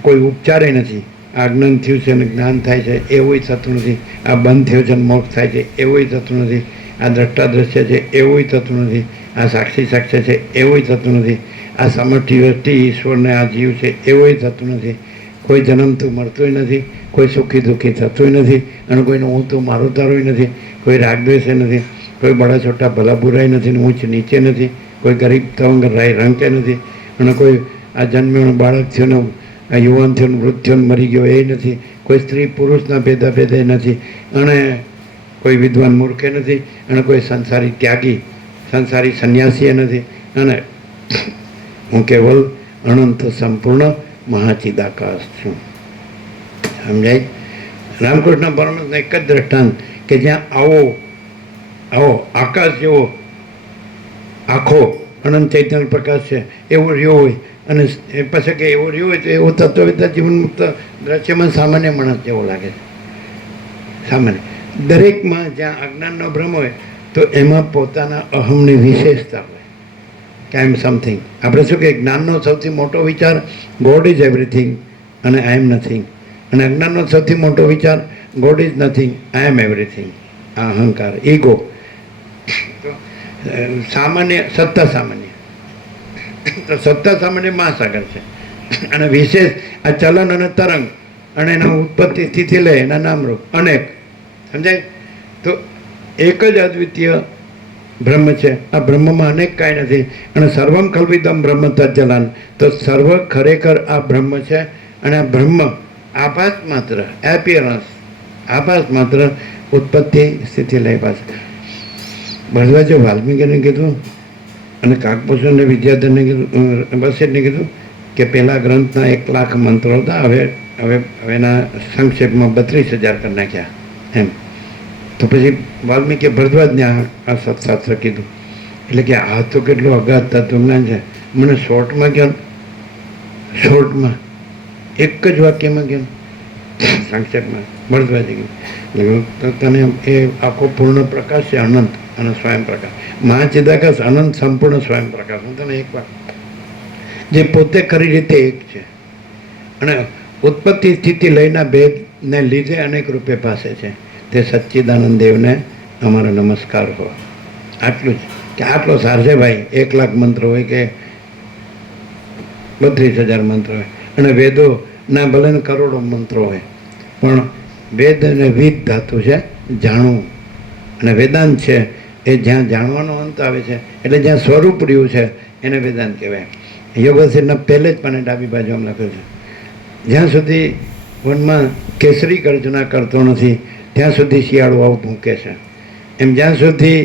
કોઈ ઉપચારે નથી. આ જ્ઞાન થયું છે અને જ્ઞાન થાય છે એવું થતું નથી. આ બંધ થયું છે અને મોક્ષ થાય છે એવું થતું નથી. આ દ્રષ્ટા દ્રશ્ય છે એવું થતું નથી. આ સાક્ષી સાક્ષ્ય છે એવું થતું નથી. આ સમષ્ટિ વ્યષ્ટિ ઈશ્વરને આ જીવ છે એવું થતું નથી. કોઈ જન્મતું મળતું નથી, કોઈ સુખી દુઃખી થતું નથી, અને કોઈનું હું તું મારું તારું નથી. કોઈ રાગદ્વેષે નથી, કોઈ બડા છોટા ભલા બુરાઈ નથી, ઊંચ નીચે નથી, કોઈ ગરીબ તવંગ રાય રંકે નથી, અને કોઈ આ જન્મ્યો બાળક થયો ને આ યુવાન થયો વૃદ્ધ થયો મરી ગયો એ નથી. કોઈ સ્ત્રી પુરુષના ભેદે નથી, અને કોઈ વિદ્વાન મૂર્ખે નથી, અને કોઈ સંસારી ત્યાગી સંસારી સંન્યાસીએ નથી. અને હું કેવલ અનંત સંપૂર્ણ મહાચિદાકાશ છું. સમજાય? રામકૃષ્ણ પરમહંસનો એક જ દ્રષ્ટાંત કે જ્યાં આવો આકાશ જેવો આખો અનંત ચૈતન્ય પ્રકાશ છે એવો રહ્યો હોય, અને પછી કે એવો રહ્યો હોય તો એવો તત્વવેદા જીવન મુક્ત દ્રશ્યમાં સામાન્ય માણસ જેવો લાગે છે. સામાન્ય દરેકમાં જ્યાં અજ્ઞાનનો ભ્રમ હોય તો એમાં પોતાના અહમની વિશેષતા હોય કે આઈ એમ સમથિંગ. આપણે શું કે જ્ઞાનનો સૌથી મોટો વિચાર ગોડ ઇઝ એવરીથિંગ અને આઈ એમ નથિંગ. અને અજ્ઞાનનો સૌથી મોટો વિચાર God is nothing, I am everything. આ અહંકાર, ઈગો. સામાન્ય સત્તા સામાન્ય, તો સત્તા સામાન્ય મહાસાગર છે. અને વિશેષ આ ચલન અને તરંગ અને એના ઉત્પત્તિ સ્થિતિ લે એના નામરૂપ અનેક. સમજાય? તો એક જ અદ્વિતીય બ્રહ્મ છે. આ બ્રહ્મમાં અનેક કાંઈ નથી. અને સર્વમ કલ્વિદમ બ્રહ્મ તજ્જલાન. તો સર્વ ખરેખર આ બ્રહ્મ છે. અને આ બ્રહ્મ આભાસ માત્ર, એપિયરન્સ, આભાસ માત્ર, ઉત્પત્તિ સ્થિતિ લય પાસે. ભરદ્વાજે વાલ્મીકીને કીધું અને કાકભૂષણને વિદ્યાધરને કીધું, વસિષ્ઠને કીધું કે પહેલા ગ્રંથના 1,00,000 મંત્રો હતા, હવેના સંક્ષેપમાં 32,000 કરી નાખ્યા એમ. તો પછી વાલ્મીકીએ ભરદ્વાજને આ સત્શાસ્ત્ર કીધું. એટલે કે આ તો કેટલું અગાધ તત્વજ્ઞાન છે. મને શોર્ટમાં કહો, શોર્ટમાં એક જ વાક્યમાં કહો, સંક્ષેપમાં ભરદ્વાજે કીધું. તો તને એ આખો પૂર્ણ પ્રકાશ છે, અનંત અને સ્વયં પ્રકાશ. મહાચિદાકાશ અનંત સંપૂર્ણ સ્વયં પ્રકાશ. હું તને એક વાત, જે પોતે ખરી રીતે એક છે અને ઉત્પત્તિ સ્થિતિ લયના ભેદને લીધે અનેક રૂપે પાસે છે, તે સચ્ચિદાનંદ દેવને અમારો નમસ્કાર હો. આટલું જ કે આટલો સાર છે ભાઈ, 1,00,000 મંત્ર હોય કે 32,000 મંત્ર હોય, અને વેદો ના ભલે ને કરોડો મંત્રો હોય, પણ વેદ અને વિદ ધાતુ છે જાણવું, અને વેદાંત છે એ જ્યાં જાણવાનો અંત આવે છે, એટલે જ્યાં સ્વરૂપ રહ્યું છે એને વેદાંત કહેવાય. યોગવસિષ્ઠના પહેલે જ પણ ડાબી બાજુ આમ લખ્યું છે, જ્યાં સુધી વનમાં કેસરી ગર્જના કરતો નથી ત્યાં સુધી શિયાળો આવું ભૂંકે છે. એમ જ્યાં સુધી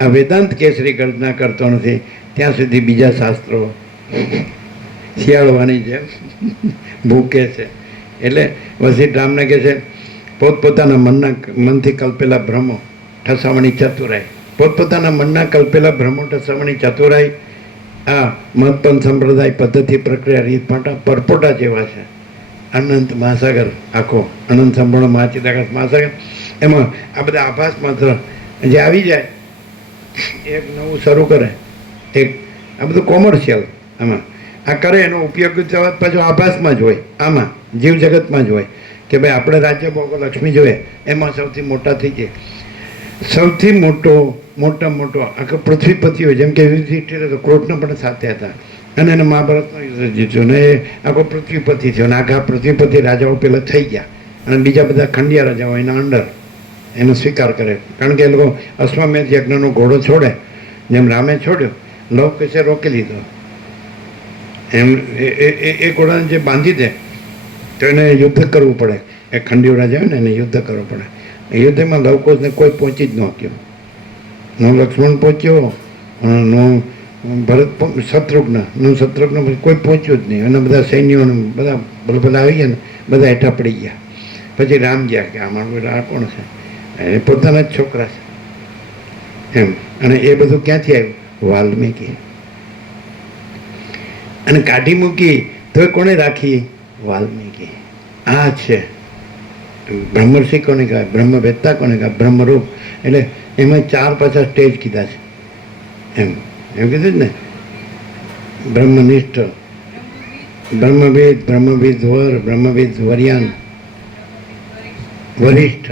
આ વેદાંત કેસરી ગર્જના કરતો નથી ત્યાં સુધી બીજા શાસ્ત્રો શિયાળવાની જેમ ભૂકે છે. એટલે વસિષ્ઠ રામને કહે છે, પોતપોતાના મનથી કલ્પેલા ભ્રમો ઠસાવણી ચતુરાઈ, પોતપોતાના મનના કલ્પેલા ભ્રમો ઠસાવણી ચતુરાઈ આ મહત્પન સંપ્રદાય પદ્ધતિ પ્રક્રિયા રીતપાટા પરપોટા જેવા છે. અનંત મહાસાગર આખો, અનંત સંપૂર્ણ મહાચિદાકાશ મહાસાગર, એમાં આ બધા આભાસ માત્ર જે આવી જાય, એક નવું શરૂ કરે, એક આ બધું કોમર્શિયલ આમાં આ કરે, એનો ઉપયોગ પાછો આભાસમાં જ હોય, આમાં જીવ જગતમાં જ હોય કે ભાઈ આપણે રાજ્ય ભોગો લક્ષ્મી જોઈએ, એમાં સૌથી મોટા થઈ જાય. સૌથી મોટામાં મોટો આખો પૃથ્વીપતિ હોય, જેમ કે યુધિષ્ઠિર હતો, ક્રોધનો પણ સાથે હતા, અને એને મહાભારતનો યુદ્ધ જીત્યો, ને એ આખો પૃથ્વીપતિ થયો, અને આખા પૃથ્વીપતિ રાજાઓ પહેલાં થઈ ગયા, અને બીજા બધા ખંડિયા રાજાઓ એના અંડર એનો સ્વીકાર કરે, કારણ કે એ લોકો અશ્વમેધ યજ્ઞનો ઘોડો છોડે, જેમ રામે છોડ્યો, લવ કશે રોકી લીધો, એમ એ ઘોડાને જે બાંધી દે તો એને યુદ્ધ કરવું પડે. એ ખંડિયો રાજા હોય ને એને યુદ્ધ કરવું પડે. યુદ્ધમાં લવકુશને કોઈ પહોંચી જ ન શક્યો, ન લક્ષ્મણ પહોંચ્યો, નો ભરત, શત્રુઘ્ન કોઈ પહોંચ્યું જ નહીં, એના બધા સૈન્યોને બધા આવી ગયા ને બધા હેઠા પડી ગયા. પછી રામ ગયા કે આ મારું આ કોણ છે, એ પોતાના જ છોકરા છે એમ. અને એ બધું ક્યાંથી આવ્યું? વાલ્મીકી. અને કાઢી મૂકી તો કોણે રાખી? વાલ્મીકી. આ છે બ્રહ્મર્ષિ કોને કહેવાય, બ્રહ્મવેત્તા કોને કહેવાય, બ્રહ્મરૂપ. એટલે એમાં 4 પાછા સ્ટેજ કીધા છે એમ કીધું જ ને, બ્રહ્મનિષ્ઠ, બ્રહ્મવિદ, બ્રહ્મવિદ્વર, બ્રહ્મવિદ વર્યાન, વરિષ્ઠ.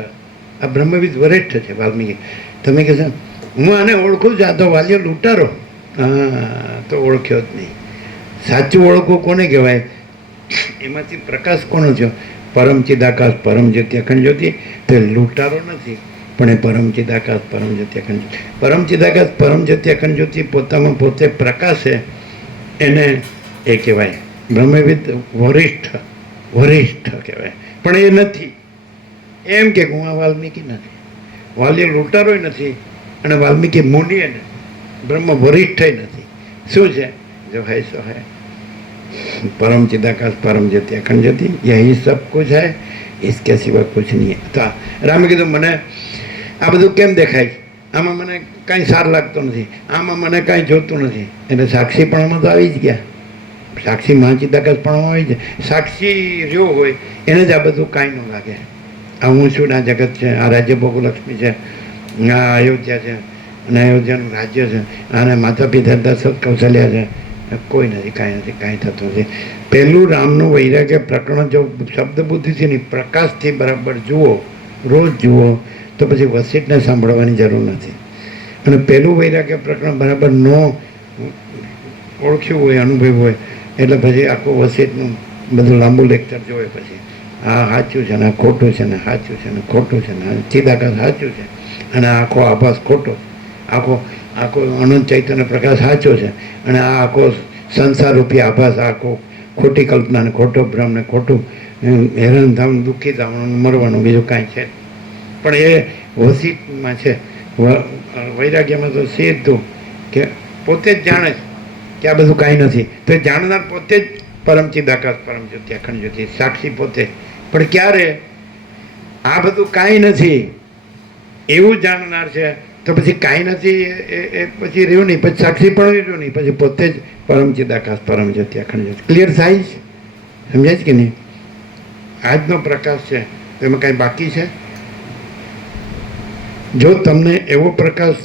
આ બ્રહ્મવિદ વરિષ્ઠ છે વાલ્મીકી. તમે કહેશો હું આને ઓળખું છું, આ તો વાલ્યો લૂંટારો. હા, તો ઓળખ્યો જ નહીં. સાચું ઓળખવું કોને કહેવાય? એમાંથી પ્રકાશ કોનો થયો? પરમ ચિદાકાશ પરમ જ્યોતિ અખંડ જ્યોતિ. તે લૂંટારો નથી, પણ એ પરમ ચિદાકાશ પરમ જ્યોતિ અખંડ જ્યોતિ. પરમ ચિદાકાશ પરમ જ્યોતિ અખંડ જ્યોતિ પોતામાં પોતે પ્રકાશે, એને એ કહેવાય બ્રહ્મવિદ વરિષ્ઠ કહેવાય. પણ એ નથી એમ કે હું આ વાલ્મીકી નથી, વાલ્ય લૂંટારોય નથી, અને વાલ્મીકી મુનિએ નથી, બ્રહ્મ વરિષ્ઠ નથી. શું છે? જો હૈ સો હૈ, परम चिदाकाश परम ज्योति अखंड ज्योति, यही सब कुछ है, इसके सिवा कुछ नहीं है. तो રામે કીધું મને આ બધું કેમ દેખાય, આમાં મને કાંઈ સાર લાગતો નથી, આમાં મને કાંઈ જોતું નથી. એટલે સાક્ષીપણામાં તો આવી જ ગયા, સાક્ષી મહાચિદાકાશપણામાં આવી જાય. સાક્ષી રહ્યો હોય એને જ આ બધું કાંઈ ન લાગે. આ હું છું, આ જગત છે, આ રાજ્ય ભોગલક્ષ્મી છે, આ અયોધ્યા છે, અને અયોધ્યાનું રાજ્ય છે, અને માતા પિતા દશરથ કૌશલ્યા છે, કોઈ નથી, કાંઈ નથી, કાંઈ થતું નથી. પહેલું રામનું વૈરાગ્ય પ્રકરણ જો શબ્દ બુદ્ધિથી નહીં પ્રકાશથી બરાબર જુઓ, રોજ જુઓ, તો પછી વસિષ્ઠને સાંભળવાની જરૂર નથી. અને પહેલું વૈરાગ્ય પ્રકરણ બરાબર ન ઓળખ્યું હોય, અનુભવ હોય, એટલે પછી આખું વસિષ્ઠનું બધું લાંબુ લેક્ચર જોવે. પછી આ સાચું છે ને આ ખોટું છે ને સાચું છે ને ખોટું છે ને ચિદાકાશ સાચું છે, અને આખો આભાસ ખોટો, આખો અનંત ચૈતન્ય પ્રકાશ સાચો છે, અને આ આખો સંસાર રૂપી આભાસ આખો ખોટી કલ્પના ને ખોટો ભ્રમ ને ખોટું હેરાન થવાનું, દુઃખી થવાનું, મરવાનું, બીજું કાંઈ છે. પણ એ વસિષ્ઠમાં છે. વૈરાગ્યમાં તો સીધું કે પોતે જ જાણે છે કે આ બધું કાંઈ નથી. તો એ જાણનાર પોતે જ પરમ ચિદાકાશ પરમ જ્યોતિ અખંડ જ્યોતિ, સાક્ષી પોતે. પણ ક્યારે આ બધું કાંઈ નથી એવું જાણનાર છે, તો પછી કાંઈ નથી એ પછી રહ્યું નહીં, પછી સાક્ષી પણ રહ્યું નહીં, પછી પોતે જ પરમ ચિદાકાશ પરમ જ્યોતિ અખંડ જ્યોતિ. ક્લિયર થાય છે? સમજાય છે કે નહીં? આજનો પ્રકાશ છે તો એમાં કાંઈ બાકી છે? જો તમને એવો પ્રકાશ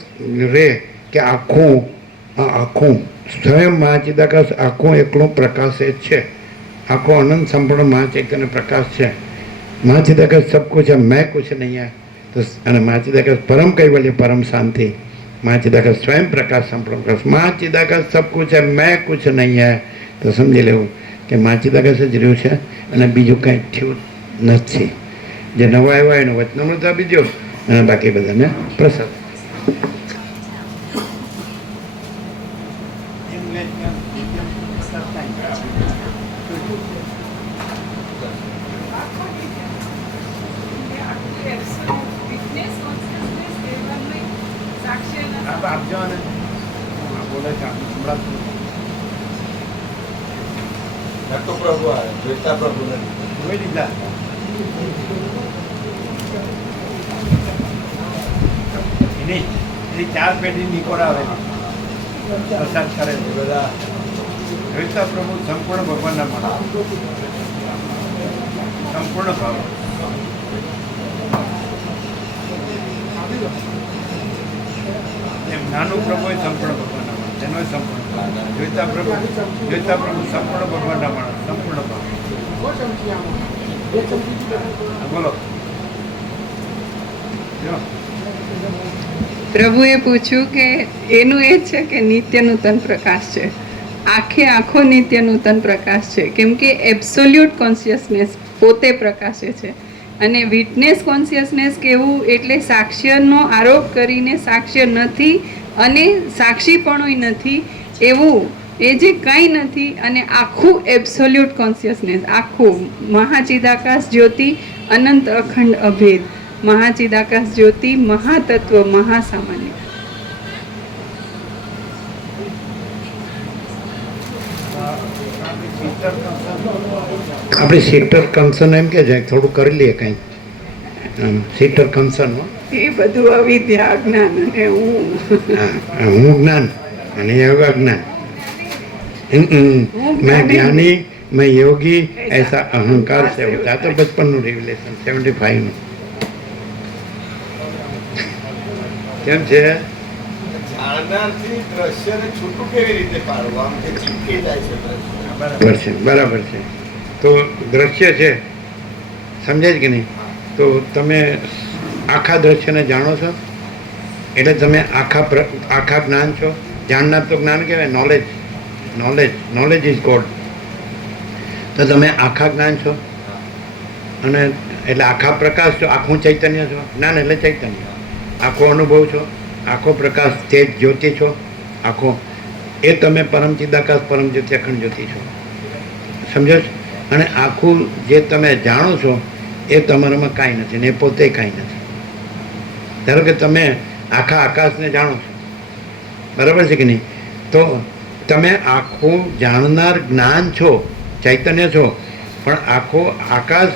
રહે કે આખું સ્વયં મહાચિદાકાશ આખું એકલો પ્રકાશ જ છે, આખો અનંત સંપૂર્ણ મહાચૈતન્ય પ્રકાશ છે. મહાચિદાકાશ સબ કુછ है, मैं कुछ नहीं है. તો અને મહાચિદાકાશ પરમ કૈવલ્ય પરમ શાંતિ, माँ चिदाकाश स्वयं प्रकाश संपूर्ण प्रकाश माँ चिदाकाश सब कुछ है मैं कुछ नहीं है तो समझी लेવું કે માँ चिदाकाश જ રહ્યું છે અને બીજું કાંઈ થયું નથી. જે નવા આવ્યા એનો વચનામૃત આપી દો અને બાકી બધાને પ્રસાદ. તો પ્રભુ આવે જોઈતા પ્રભુ જોઈ લીધા એની 4 પેઢી નિકોરા આવે પ્રસાદ કરે છે બધા જોઈતા પ્રભુ સંપૂર્ણ ભગવાનના માણસ સંપૂર્ણ ભાવ એમ નાનું પ્રભુ એ સંપૂર્ણ ભગવાનના માણસ એનો સંપૂર્ણ જોઈતા પ્રભુ સંપૂર્ણ ભગવાનના માણસ સંપૂર્ણ ભાવ. બોલો પ્રભુએ પૂછ્યું કે એનું એ છે કે નિત્ય નૂતન પ્રકાશ છે, આખે આખો નિત્ય નૂતન પ્રકાશ છે, કેમ કે એબ્સોલ્યુટ કોન્શિયસનેસ પોતે પ્રકાશે છે. અને વિટનેસ કોન્શિયસનેસ કહેવું એટલે સાક્ષ્યનો આરોપ કરીને સાક્ષ્ય નથી અને સાક્ષીપણું નથી એવું, એ જે કંઈ નથી અને આખું એબ્સોલ્યુટ કોન્શિયસનેસ, આખું મહાચિદાકાશ જ્યોતિ, અનંત અખંડ અભેદ, મહાચિદાકાશ જ્યોતિ, મહાતત્વ, મહાસામાન્ય. આપણે સીટર કન્સર્ન એમ કે છે થોડું કરી લઈએ કંઈક સીટર કન્સર્ન એ બધું અવિદ્યા અજ્ઞાન અને હું હું જ્ઞાન અને યોગ જ્ઞાન मैं ज्ञानी मैं योगी ऐसा अहंकार से होता तो बचपन નું રિવિલેશન 75 નું કેમ છે જાણનારથી દ્રશ્યને છૂટું કેવી રીતે પાડવું આમ કે ચીપકી જાય છે બરાબર છે. તો દ્રશ્ય છે સમજાય કે નહીં? તો તમે આખા દ્રશ્યને જાણો છો એટલે તમે આખા જ્ઞાન છો. જાણનાર તો જ્ઞાન કહેવાય, નોલેજ ઇઝ ગોડ. તો તમે આખા જ્ઞાન છો અને એટલે આખા પ્રકાશ છો, આખું ચૈતન્ય છો. જ્ઞાન એટલે ચૈતન્ય, આખો અનુભવ છો, આખો પ્રકાશ તેજ જ્યોતિ છો, આખો એ તમે પરમ ચિદાકાશ પરમ જ્યોતિ અખંડ જ્યોતિ છો. સમજો છો? અને આખું જે તમે જાણો છો એ તમારામાં કાંઈ નથી ને એ પોતે કાંઈ નથી. ધારો કે તમે આખા આકાશને જાણો છો, બરાબર છે કે નહીં? તો તમે આખું જાણનાર જ્ઞાન છો, ચૈતન્ય છો, પણ આખો આકાશ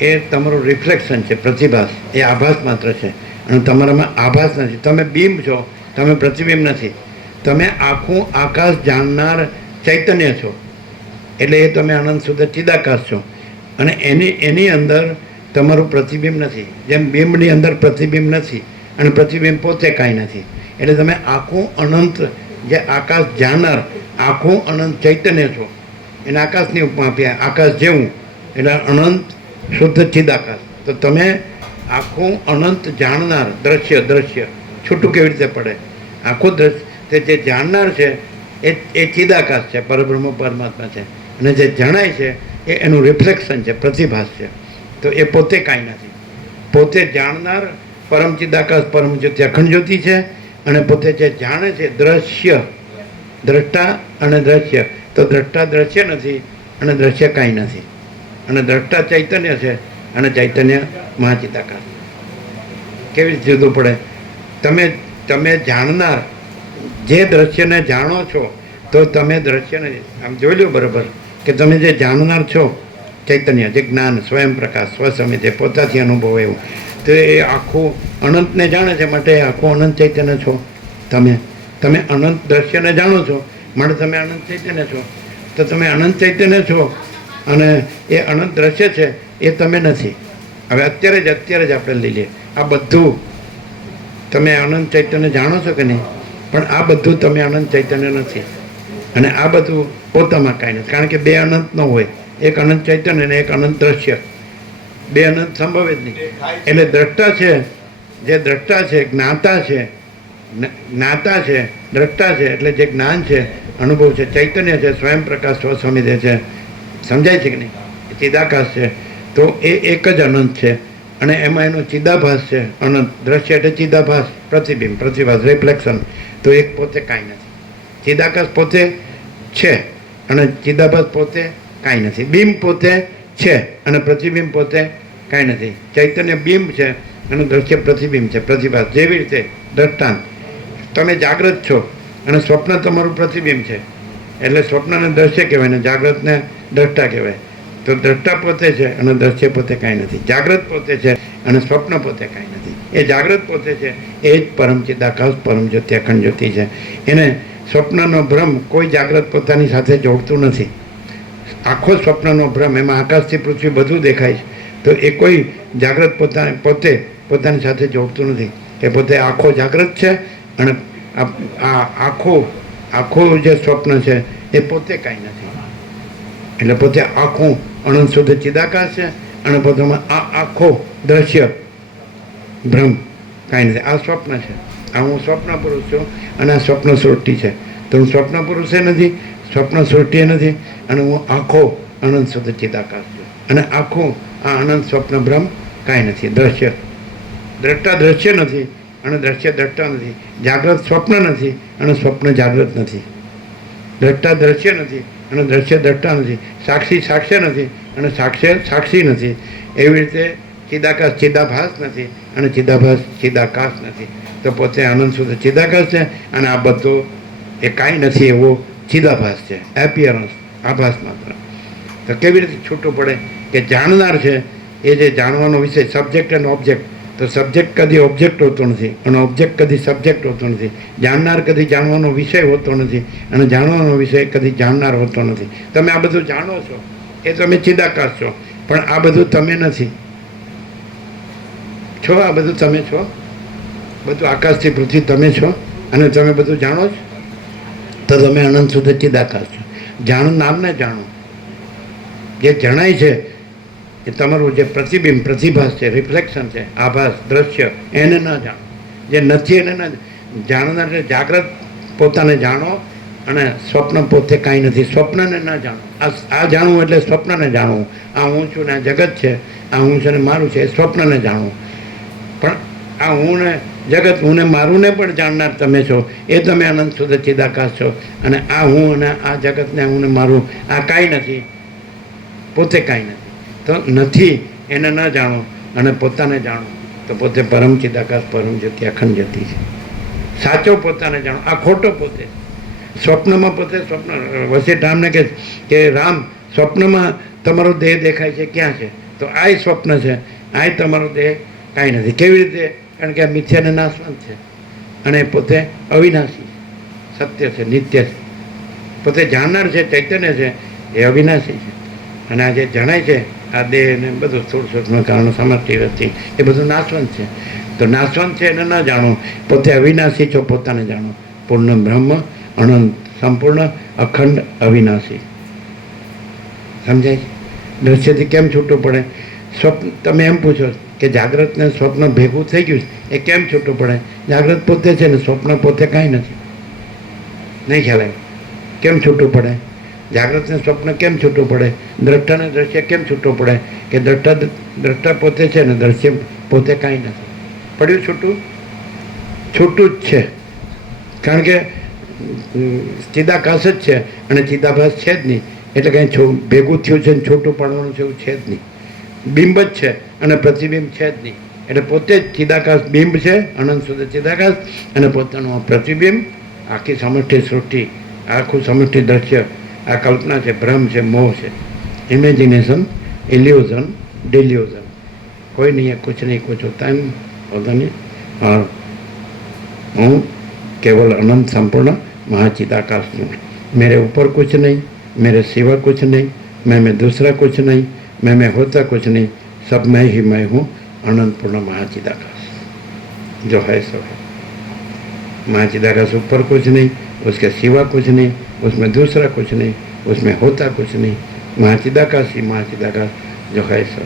એ તમારું રિફ્લેક્શન છે, પ્રતિભાસ, એ આભાસ માત્ર છે અને તમારામાં આભાસ નથી. તમે બિંબ છો, તમે પ્રતિબિંબ નથી. તમે આખું આકાશ જાણનાર ચૈતન્ય છો એટલે એ તમે અનંત શુદ્ધ ચિદાકાશ છો અને એની અંદર તમારું પ્રતિબિંબ નથી. જેમ બિંબની અંદર પ્રતિબિંબ નથી અને પ્રતિબિંબ પોતે કાંઈ નથી. એટલે તમે આખું અનંત જે આકાશ જાણનાર આખું અનંત ચૈતન્ય છો. એને આકાશની ઉપમા આપી, આકાશ જેવું એટલે અનંત શુદ્ધ ચિદાકાશ. તો તમે આખું અનંત જાણનાર દ્રશ્ય છૂટું કેવી રીતે પડે? આખું દ્રશ્ય તે જે જાણનાર છે એ ચિદાકાશ છે, પરબ્રહ્મ પરમાત્મા છે અને જે જણાય છે એ એનું રિફ્લેક્શન છે, પ્રતિભાસ છે. તો એ પોતે કાંઈ નથી. પોતે જાણનાર પરમ ચિદાકાશ પરમ જ્યોતિ અખંડ જ્યોતિ છે અને પોતે જે જાણે છે દ્રશ્ય, દ્રષ્ટા અને દ્રશ્ય. તો દ્રષ્ટા દ્રશ્ય નથી અને દ્રશ્ય કાંઈ નથી અને દ્રષ્ટા ચૈતન્ય છે અને ચૈતન્ય મહાચિદાકાશ. કેવી રીતે જુદું પડે? તમે જાણનાર જે દ્રશ્યને જાણો છો તો તમે દ્રશ્યને આમ જોઈ લો બરાબર કે તમે જે જાણનાર છો ચૈતન્ય, જે જ્ઞાન સ્વયં પ્રકાશ સ્વસમય જે પોતાથી અનુભવ એવું, તો એ આખું અનંતને જાણે છે માટે આખું અનંત ચૈતન્ય છો. તમે અનંત દ્રશ્યને જાણો છો માટે તમે અનંત ચૈતન્ય છો. તો તમે અનંત ચૈતન્ય છો અને એ અનંત દ્રશ્ય છે એ તમે નથી. હવે અત્યારે જ આપણે લઈ લઈએ, આ બધું તમે અનંત ચૈતન્ય જાણો છો કે નહીં? પણ આ બધું તમે અનંત ચૈતન્ય નથી અને આ બધું પોતામાં કાંઈ નથી. કારણ કે બે અનંત ન હોય, એક અનંત ચૈતન્ય અને એક અનંત દ્રશ્ય, બે અનંત સંભવે જ નહીં. એટલે દ્રષ્ટા છે, જે દ્રષ્ટા છે, જ્ઞાતા છે, જ્ઞાતા છે, દ્રષ્ટા છે, એટલે જે જ્ઞાન છે, અનુભવ છે, ચૈતન્ય છે, સ્વયં પ્રકાશ સ્વસમિદે છે, સમજાય છે કે નહીં? ચિદાકાશ છે, તો એ એક જ અનંત છે અને એમાં એનો ચિદાભાસ છે અનંત. દ્રશ્ય એટલે ચિદાભાસ, પ્રતિબિંબ, પ્રતિભાસ, રિફ્લેક્શન. તો એક પોતે કાંઈ નથી. ચિદાકાશ પોતે છે અને ચિદાભાસ પોતે કાંઈ નથી. બિંબ પોતે છે અને પ્રતિબિંબ પોતે કાંઈ નથી. ચૈતન્ય બિંબ છે અને દ્રશ્ય પ્રતિબિંબ છે, પ્રતિભાસ. જેવી રીતે દ્રષ્ટાંત, તમે જાગ્રત છો અને સ્વપ્ન તમારું પ્રતિબિંબ છે, એટલે સ્વપ્નને દ્રશ્ય કહેવાય ને જાગ્રતને દ્રષ્ટા કહેવાય. તો દ્રષ્ટા પોતે છે અને દ્રશ્ય પોતે કાંઈ નથી. જાગ્રત પોતે છે અને સ્વપ્ન પોતે કાંઈ નથી. એ જાગ્રત પોતે છે, એ જ પરમ ચિદાકાશ, પરમ જ્યોતિ, અખંડ જ્યોતિ છે. એને સ્વપ્નનો ભ્રમ કોઈ જાગ્રત પોતાની સાથે જોડતું નથી. આખો સ્વપ્નનો ભ્રમ, એમાં આકાશથી પૃથ્વી બધું દેખાય છે, તો એ કોઈ જાગ્રત પોતાની સાથે જોડતું નથી. એ પોતે આખો જાગ્રત છે અને આ આખું જે સ્વપ્ન છે એ પોતે કાંઈ નથી. એટલે પોતે આખું અનંત શુદ્ધ ચિદાકાશ છે અને પોતામાં આ આખો દ્રશ્ય ભ્રમ કાંઈ નથી. આ સ્વપ્ન છે, આ હું સ્વપ્ન પુરુષ છું અને આ સ્વપ્ન સૃષ્ટિ છે. તો હું સ્વપ્ન પુરુષે નથી, સ્વપ્ન સૃષ્ટિએ નથી અને હું આખો અનંત શુદ્ધ ચિદાકાશ છું. અને આખું આ અનંત સ્વપ્ન ભ્રમ કાંઈ નથી. દ્રશ્ય દ્રષ્ટા દ્રશ્ય નથી અને દ્રશ્ય દ્રષ્ટા નથી. જાગ્રત સ્વપ્ન નથી અને સ્વપ્ન જાગ્રત નથી. દ્રષ્ટા દ્રશ્ય નથી અને દ્રશ્ય દ્રષ્ટા નથી. સાક્ષી સાક્ષ્ય નથી અને સાક્ષ્ય સાક્ષી નથી. એવી રીતે ચિદાકાશ ચિદાભાસ નથી અને ચિદાભાસ ચિદાકાશ નથી. તો પોતે આનંદ શુદ્ધ ચિદાકાશ છે અને આ બધો એ કાંઈ નથી એવો ચિદાભાસ છે, એપિયરન્સ, આભાસ માત્ર. તો કેવી રીતે છૂટું પડે કે જાણનાર છે એ જે જાણવાનો વિષય, સબ્જેક્ટ અને ઓબ્જેક્ટ. તો સબ્જેક્ટ કદી ઓબ્જેક્ટ હોતો નથી અને ઓબ્જેક્ટ કદી સબ્જેક્ટ હોતો નથી. જાણનાર કદી જાણવાનો વિષય હોતો નથી અને જાણવાનો વિષય કદી જાણનાર હોતો નથી. તમે આ બધું જાણો છો એ તમે ચિદાકાશ છો, પણ આ બધું તમે નથી છો. આ બધું તમે છો, બધું આકાશથી પૃથ્વી તમે છો અને તમે બધું જાણો છો. તો તમે અનંત શુદ્ધ ચિદાકાશ છો. જાણનારને જાણો. જે જણાય છે એ તમારું જે પ્રતિબિંબ, પ્રતિભાસ છે, રિફ્લેક્શન છે, આભાસ, દ્રશ્ય, એને ન જાણો. જે નથી એને ન જાણનાર, જાગ્રત પોતાને જાણો અને સ્વપ્ન પોતે કાંઈ નથી. સ્વપ્નને ન જાણો. આ જાણવું એટલે સ્વપ્નને જાણવું. આ હું છું ને આ જગત છે, આ હું છે ને મારું છે, એ સ્વપ્નને જાણવું. પણ આ હું ને જગત, હું ને મારું ને પણ જાણનાર તમે છો. એ તમે અનંત શુદ્ધ ચિદાકાશ છો. અને આ હું અને આ જગતને, હું ને મારું, આ કાંઈ નથી, પોતે કાંઈ નથી. તો નથી એને ન જાણો અને પોતાને જાણો તો પોતે પરમ ચિદાકાશ, પરમ જ્યોતિ, અખંડ જ્યોતિ છે. સાચો પોતાને જાણો. આ ખોટો પોતે. સ્વપ્નમાં પોતે સ્વપ્ન, વશિષ્ઠ રામને કે રામ, સ્વપ્નમાં તમારો દેહ દેખાય છે, ક્યાં છે? તો આય સ્વપ્ન છે, આય તમારો દેહ કાંઈ નથી. કેવી રીતે? કારણ કે આ મિથ્યાને નાશવંત છે અને પોતે અવિનાશી સત્ય છે, નિત્ય છે. પોતે જાણનાર છે, ચૈતન્ય છે, એ અવિનાશી છે. અને આ જે જણાય છે, આ દેહ ને બધું સ્થૂળ સૂક્ષ્મ કારણ સામર્થ્ય વ્યક્તિ, એ બધું નાશવંત છે. તો નાશવંત છે એને ન જાણો. પોતે અવિનાશી છો, પોતાને જાણો. પૂર્ણ બ્રહ્મ, અનંત, સંપૂર્ણ, અખંડ, અવિનાશી. સમજાય? દ્રશ્યથી કેમ છૂટું પડે? સ્વપ્ન, તમે એમ પૂછો કે જાગ્રત ને સ્વપ્ન ભેગું થઈ ગયું એ કેમ છૂટું પડે? જાગ્રત પોતે છે ને સ્વપ્ન પોતે કાંઈ નથી. નહીં ખ્યાલ આવે? કેમ છૂટું પડે? જાગ્રત ને સ્વપ્ન કેમ છૂટું પડે? દ્રષ્ટા ને દ્રશ્ય કેમ છૂટું પડે? કે દ્રષ્ટા પોતે છે ને દ્રશ્ય પોતે કાંઈ નથી. પડ્યું છૂટું? છૂટું જ છે. કારણ કે ચિદાકાશ જ છે અને ચિદાભાસ છે જ નહીં. એટલે કાંઈ ભેગું થયું છે ને છૂટું પડવાનું છે એવું છે જ નહીં. બિંબ જ છે અને પ્રતિબિંબ છે જ નહીં. એટલે પોતે જ ચિદાકાશ બિંબ છે, અનંત શુદ્ધ ચિદાકાશ, અને પોતાનું પ્રતિબિંબ, આખી સમષ્ટિ સૃષ્ટિ, આખું સમષ્ટિ દ્રશ્ય, આ કલ્પના છે, ભ્રમ છે, મોહ છે, ઇમેજિનેશન, ઇલ્યુઝન, डिल्यूजन. कोई नहीं है, कुछ नहीं कुछ होता है, होता नहीं. और हूँ केवल अनंत संपूर्ण महाचिदाकाश हूँ. मेरे ऊपर कुछ नहीं, मेरे सिवा कुछ नहीं, मैं दूसरा कुछ नहीं, मैं होता कुछ नहीं, सब मैं ही मैं हूँ. अनंत पूर्ण महाचिदाकाश जो है सो है. महाचिदाकाश ऊपर कुछ नहीं, उसके सिवा कुछ नहीं, उसमें दूसरा कुछ नहीं, उसमें होता कुछ नहीं. महाचिदाकाश ही महाचिदाकाश जो है सो.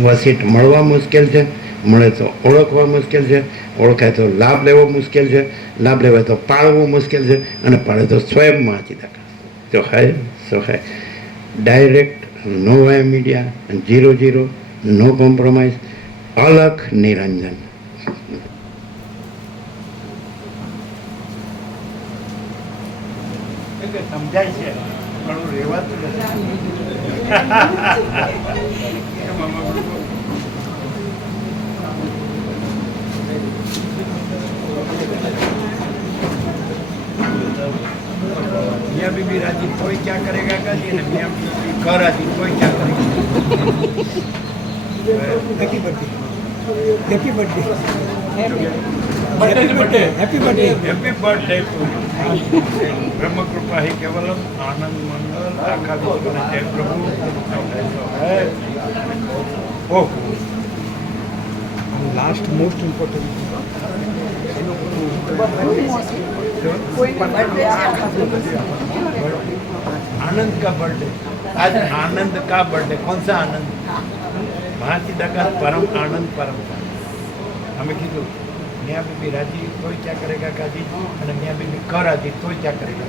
वसीट મળવા મુશ્કેલ છે, મળે તો ઓળખવા મુશ્કેલ છે, ઓળખાય તો લાભ લેવો મુશ્કેલ છે, લાભ લેવાય તો પાળવો મુશ્કેલ છે, અને પાળે તો સ્વયંમાં ચિદાકાશ. તો હૈ સો હૈ, ડાયરેક્ટ, નો વાય મીડિયા, 0-0, નો કોમ્પ્રોમાઇઝ, અલખ નિરંજન. એટલે સમજાય છે પણ હું રહેવાતું નથી. એમ આમાં બધું मियाँ बीबी राजी कोई क्या करेगा का जी ने मियाँ बीबी घर राजी कोई क्या करेगा. Happy birthday, happy birthday, happy birthday, happy birthday to Brahma Kripa ही केवलम आनंद मंगल आखा विश्व ने जय प्रभु है. ओह लास्ट मोस्ट इम्पोर्टेंट आनंद का बर्थडे. आज आनंद का बर्थडे. कौन सा आनंद? महाचिदाकाश परम आनंद परम. हमें कीधु मियाँ बीबी राजी तो क्या करेगा काजी, और मियाँ बीबी कर राजी तो क्या करेगा.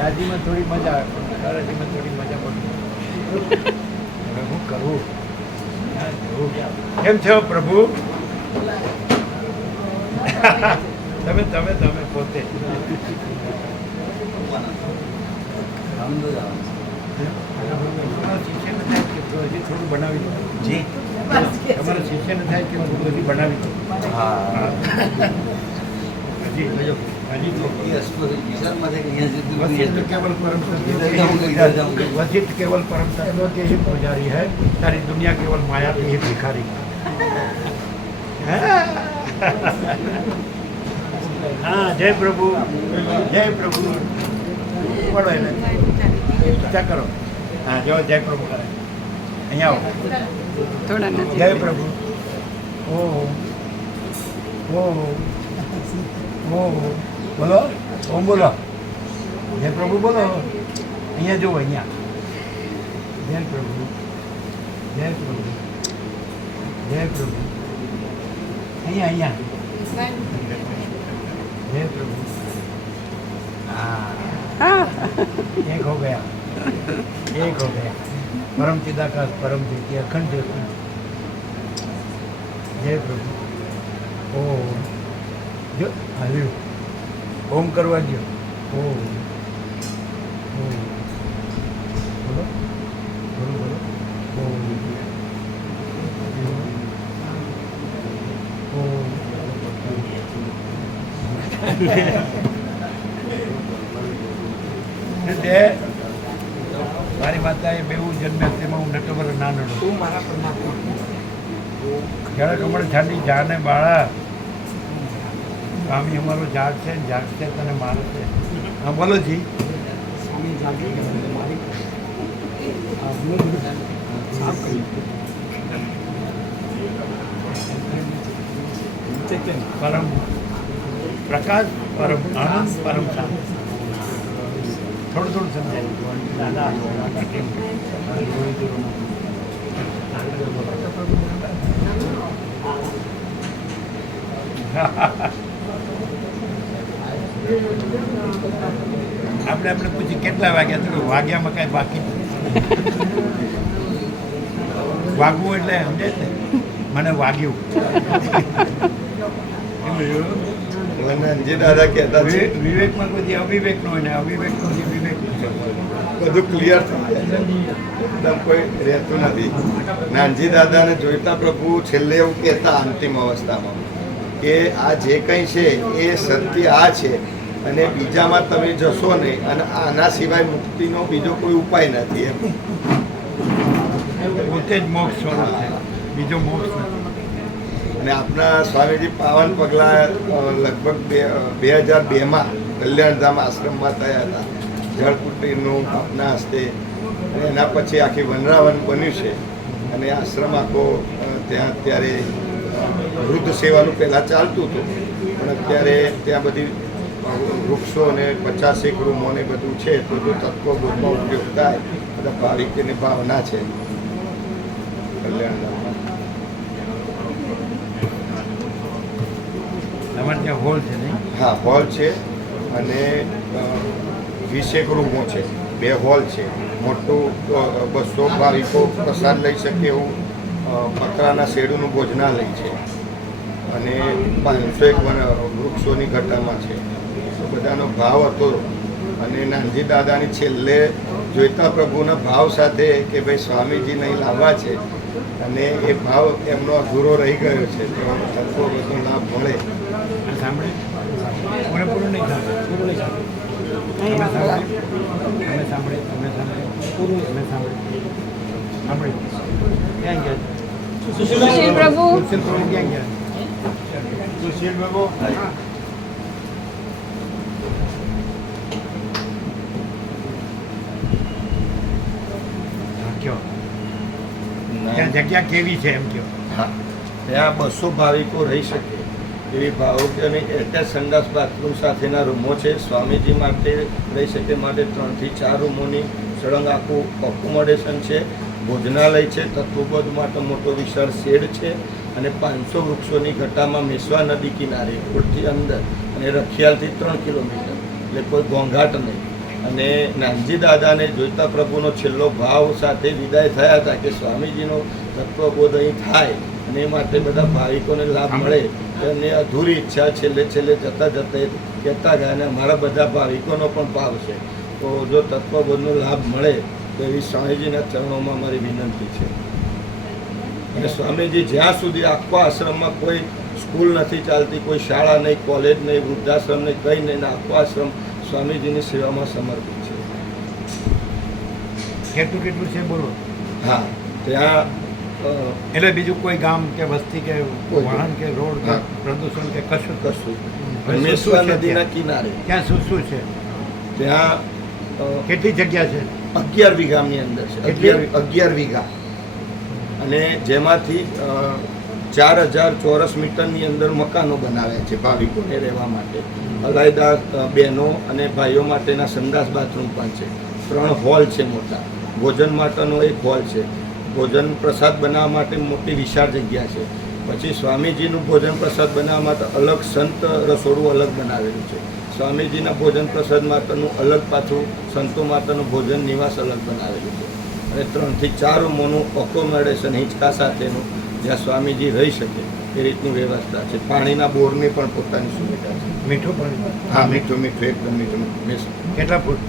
राजी में थोड़ी मजा આવે, राजी में थोड़ी मजा पड़ी. હું કરું કેમ છો પ્રભુ? તમે તમે તમે પોતે શિષ્યને થાય કે હજી થોડું બનાવી દો. જી તમારા શિષ્યને થાય કે હું બધી બનાવી દઉં. હજી હજી તો वशिष्ठ केवल परम वशिष्ठ केवल परम तत्व के ही पुजारी है, सारी दुनिया केवल माया के ही भिखारी. हाँ जय प्रभु, जय प्रभु. पढ़ो એને क्या करो. हाँ जो जय प्रभु करे અહીંયા આવો. થોડા નથી. જય પ્રભુ. ઓહો ઓહો ઓહો બોલો ઓમ બોલો. જય પ્રભુ બોલો. અહીંયા જુઓ અહીંયા. જય પ્રભુ, જય પ્રભુ, જય પ્રભુ. અહીંયા અહીંયા जय प्रभु. हाँ एक हो गया, एक हो गया. परम चिदाकाश परम ज्योति अखंड ज्योति. जय प्रभु. ओम जो हरिओम ओम करवा दो. ओम ओम बोलो बोलो बोलो. ओम ओम મારી માતાએ બેવું જન્મ્યા તેમાં હું નટવર નાનડો. તું મારા પરમાત્મા જ્યારે કમળ છાંડી જાને બાળા સ્વામી અમારો ઝાડ છે, ઝાડ છે તને મારે છે. હા બોલો જી. સ્વામી જાગી મારી પરમ प्रकाश परम आनंद परम शांति. थोड़ा थोड़ा समझाइए. આપણે આપણે પૂછી કેટલા વાગ્યા તો વાગ્યામાં કાંઈ બાકી વાગવું એટલે સમજાય ને મને વાગ્યું. દાદા કહેતા છે વિવેકમાં કોઈ અવિવેક નો હોય ને અવિવેક નો વિવેક બધું ક્લિયર થાય, કોઈ રહેતું નથી. નાનજી દાદાને જોઈતા પ્રભુ છેલ્લે એવું કહેતા અંતિમ અવસ્થામાં કે આ જે કંઈ છે એ સત્ય આ છે અને બીજામાં તમે જશો નહીં અને આના સિવાય મુક્તિનો બીજો કોઈ ઉપાય નથી. એમ પોતે જ મોક્ષ સ્વરૂપ છે, બીજો મોક્ષ નથી. અને આપણા સ્વામીજી પાવન પગલાં લગભગ 2002માં કલ્યાણધામ આશ્રમમાં થયા હતા. જળકુટીરનું આપના હસ્તે અને એના પછી આખી વનરાવન બન્યું છે અને આશ્રમ આખો ત્યાં અત્યારે વૃદ્ધ સેવાનું પહેલાં ચાલતું હતું પણ અત્યારે ત્યાં બધી વૃક્ષો અને 50 રૂમો ને બધું છે તો જો તત્વ ગ્રુપમાં ઉપયોગ થાય બધા ભાવિકોની ભાવના છે કલ્યાણધામમાં. તમારે ત્યાં હોલ છે નહીં? હા, હોલ છે અને 20 રૂમો છે, 2 હોલ છે. મોટું 200 ભાવિકો પ્રસાદ લઈ શકે એવું બકરાના શેડનું ભોજનાલય છે અને 501 વૃક્ષોની ઘટામાં છે. તો બધાનો ભાવ હતો અને નાનજી દાદાની છેલ્લે જોઈતા પ્રભુના ભાવ સાથે કે ભાઈ સ્વામીજી નહીં લાવવા છે અને એ ભાવ એમનો અધૂરો રહી ગયો છે. તો તત્વો બધો લાભ મળે. સાંભળે પૂરેપૂરું નહીં સાંભળે, પૂરું નહીં સાંભળે. તમે સાંભળે પૂરું તમે સાંભળે ક્યાં ગયા? સુશીલ પ્રભુ. સુશીલ પ્રભુ ક્યાં ગયા? સુશીલ બાબુ હા, કયો ત્યાં જગ્યા કેવી છે એમ કયો? હા, ત્યાં 200 ભાવિકો રહી શકે એવી ભાવિકો અને એટેચ સંડાસ બાથરૂમ સાથેના રૂમો છે. સ્વામીજી માટે રહી શકે માટે 3 થી 4 રૂમોની સળંગ આખું એકોમોડેશન છે. ભોજનાલય છે, તત્વબોધ માટે મોટો વિશાળ શેડ છે અને 500 વૃક્ષોની ઘટામાં મેશ્વા નદી કિનારે કોટથી અંદર અને રખિયાલથી 3 કિલોમીટર, એટલે કોઈ ઘોંઘાટ નહીં. અને નાનજી દાદાને જોઈતા પ્રભુનો છેલ્લો ભાવ સાથે વિદાય થયા હતા કે સ્વામીજીનો તત્વબોધ અહીં થાય અને એ માટે બધા ભાવિકોને લાભ મળે. એમની અધૂરી ઈચ્છા છેલ્લે જતાં કહેતા ગયા અને અમારા બધા ભાવિકોનો પણ ભાવ છે. તો જો તત્વબોધનો લાભ મળે તો એવી સ્વામીજીના ચરણોમાં મારી વિનંતી છે. અને સ્વામીજી જ્યાં સુધી આખો આશ્રમમાં કોઈ સ્કૂલ નથી ચાલતી, કોઈ શાળા નહીં, કોલેજ નહીં, વૃદ્ધાશ્રમ નહીં, કંઈ નહીં, આખો આશ્રમ સ્વામીજીની સેવામાં સમર્પિત છે. કેટલું છે બોલો? હા, ત્યાં એટલે બીજું કોઈ ગામ કે વસ્તી કે કોઈ વાહન કે રોડ કે હા. પ્રદૂષણ કે કશું કશું શું મેશ્વા છે નદીના ત્યાં? કિનારે ત્યાં શું છે? ત્યાં કેટલી જગ્યા છે? 11 વીઘાની અંદર છે. કેટલી? 11 વીઘા અને જેમાંથી 4000 ચોરસ મીટરની અંદર મકાનો બનાવ્યા છે ભાવિકોને રહેવા માટે. અલાયદા બહેનો અને ભાઈઓ માટેના સંડાસ બાથરૂમ પણ છે. 3 હોલ છે મોટા. ભોજન માટેનો એક હોલ છે. ભોજન પ્રસાદ બનાવવા માટે મોટી વિશાળ જગ્યા છે. પછી સ્વામીજીનું ભોજન પ્રસાદ બનાવવા માટે અલગ સંત રસોડું અલગ બનાવેલું છે. સ્વામીજીના ભોજન પ્રસાદ માટેનું અલગ પાછું સંતો માટેનું ભોજન નિવાસ અલગ બનાવેલું છે. અને 3 થી 4 રૂમોનું એકોમોડેશન હિંચકા સાથેનું જ્યાં સ્વામીજી રહી શકે એ રીતની વ્યવસ્થા છે. પાણીના બોરની પણ પોતાની સુવિધા છે. મીઠું પાણી? હા, મીઠું એકદમ મીઠું. કેટલા ફૂટ?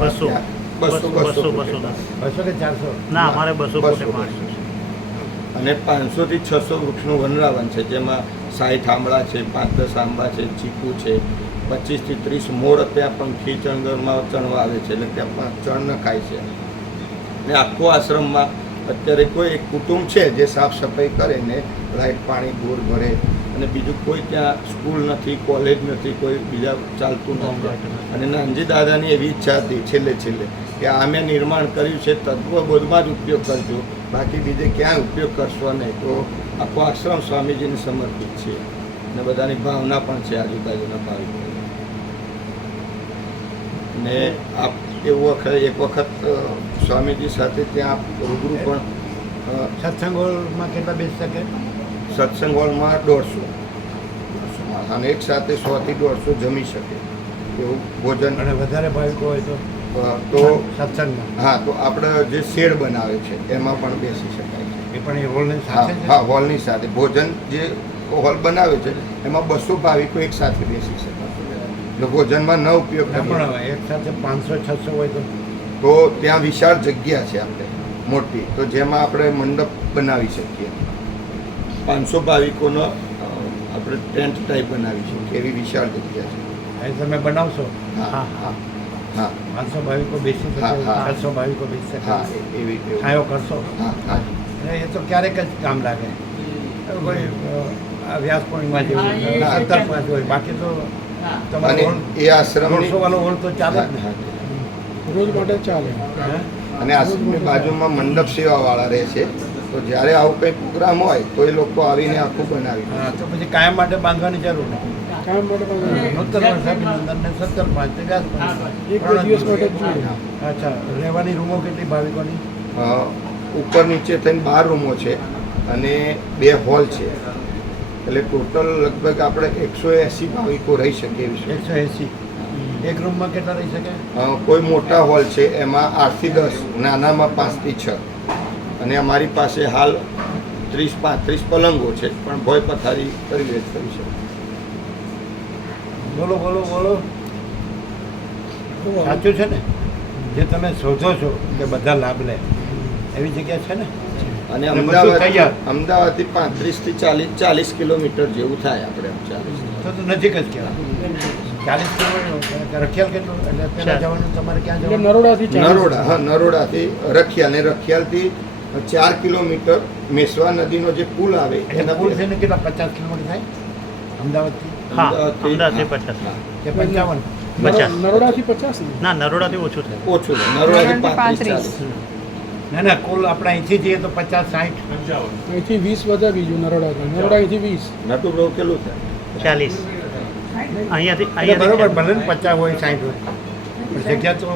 200 200 કે 400? ના, અમારે 200 ફૂટે 200. પાણી. અને 500 થી 600 વૃક્ષનું વનરાવન છે, જેમાં 60 આંબળા છે, 5-10 આંબા છે, ચીકુ છે, 25 થી 30 મોર ત્યાં પંખી ચણગરમાં ચણવા આવે છે, એટલે ત્યાં પણ ચણ ન ખાય છે. ને આખો આશ્રમમાં અત્યારે કોઈ એક કુટુંબ છે જે સાફ સફાઈ કરે ને લાઇટ પાણી બોર ભરે અને બીજું કોઈ ત્યાં સ્કૂલ નથી, કોલેજ નથી, કોઈ બીજા ચાલતું નથી. અને નાનજી દાદાની એવી ઈચ્છા હતી છેલ્લે કે આ મેં નિર્માણ કર્યું છે તત્વબોધમાં જ ઉપયોગ કરજો, બાકી બીજે ક્યાંય ઉપયોગ કરશો નહીં. તો આખો આશ્રમ સ્વામીજીને સમર્પિત છે અને બધાની ભાવના પણ છે આજુબાજુના ભાવિકો. ને આપ એક વખત સ્વામીજી સાથે ત્યાં રૂબરૂ પણ સત્સંગ હોલમાં કેટલા બેસી શકે? સત્સંગ હોલમાં 150 અને એક સાથે 100 થી 150 જમી શકે એવું ભોજન. અને વધારે ભાવિકો હોય તો સત્સંગમાં? હા, તો આપણે જે શેડ બનાવે છે એમાં પણ બેસી શકાય છે. એ પણ એ હોલની હા સાથે છે? હા, હોલની સાથે ભોજન જે હોલ બનાવે છે એમાં 200 ભાવિકો એક સાથે બેસી શકે. એટલે ભોજનમાં ન ઉપયોગ ના, કરીએ પણ એક સાથે 500-600 હોય તો ત્યાં વિશાળ જગ્યા છે આપણે મોટી, તો જેમાં આપણે મંડપ બનાવી શકીએ. 500 ભાવિકોનો આપણે ટેન્ટ ટાઈપ બનાવી શકીએ એવી વિશાળ જગ્યા છે. એ તમે બનાવશો? હા હા હા 500 ભાવિકો બેસી શકે, હા, હા. 400 ભાવિકો બેસી હા, શકે, એવી છાયો કરશો? હા હા અને એ તો ક્યારેક જ કામ લાગે. કોઈ આ વ્યાસ પૂર્ણિમા જેવું હા. 17 હોય, બાકી તો તમારો અને હોલ એ આશ્રમની 150 વાળો હોલ તો ચાલે જ ને. હા, રોજ માટે ચાલે. અને આશ્રમની બાજુમાં મંડપ સેવાવાળા રહે છે, તો જ્યારે આવું કંઈ પ્રોગ્રામ હોય તો એ લોકો આવીને આખું બનાવી દે. હા, તો પછી કાયમ માટે બાંધવાની જરૂર નથી. નૂતન વર્ષ અભિનંદન ને 17/5 તે વ્યાસ અચ્છા રહેવાની રૂમો કેટલી ભાવિકોની ઉપર નીચે થઈને 12 રૂમો છે અને 2 હોલ છે, એટલે ટોટલ લગભગ આપણે 180 ભાવિકો રહી શકે એવી છે. 180 એક રૂમમાં કેટલા રહી શકે? કોઈ મોટા હોલ છે એમાં 8 થી 10, નાનામાં 5 થી 6, અને અમારી પાસે હાલ 30-35 પલંગો છે, પણ ભોય પથારી કરી શકે. બોલો બોલો બોલો. સાચું છે ને જે તમે શોધો છો કે બધા લાભ લે એવી જગ્યા છે ને? અને અને બધું તૈયાર. અમદાવાદથી 35 થી 40 કિલોમીટર જેવું થાય આપણે. 40 તો નજીક જ કહેવાય. 40 કિલોમીટર રખિયાલ કેટલું? એટલે પહેલાં જવાનું તમારે ક્યાં જવાનું? નરોડાથી રખિયાલ, અને રખિયાલથી 4 કિલોમીટર મેસવા નદીનો જે પુલ આવે એના પુલ થઈને કેટલા 50 કિલોમીટર થાય અમદાવાદથી? અમદાવાદથી 50. કે 55? 50. નરોડાથી 50 ના, નરોડાથી ઓછું થાય. ઓછું છે. નરોડાથી 35-40. ના ના કુલ આપણે અહીંથી જઈએ તો 50-60. અહીંથી 20 વધે બીજું નરોડાથી. નરોડા અહીંથી 20. નટુ બ્રો કેટલું થાય? 40. અહીંયાથી એટલે બરોબર અહીંયાથી ભલે ને 50 હોય 60 હોય પણ જગ્યા તો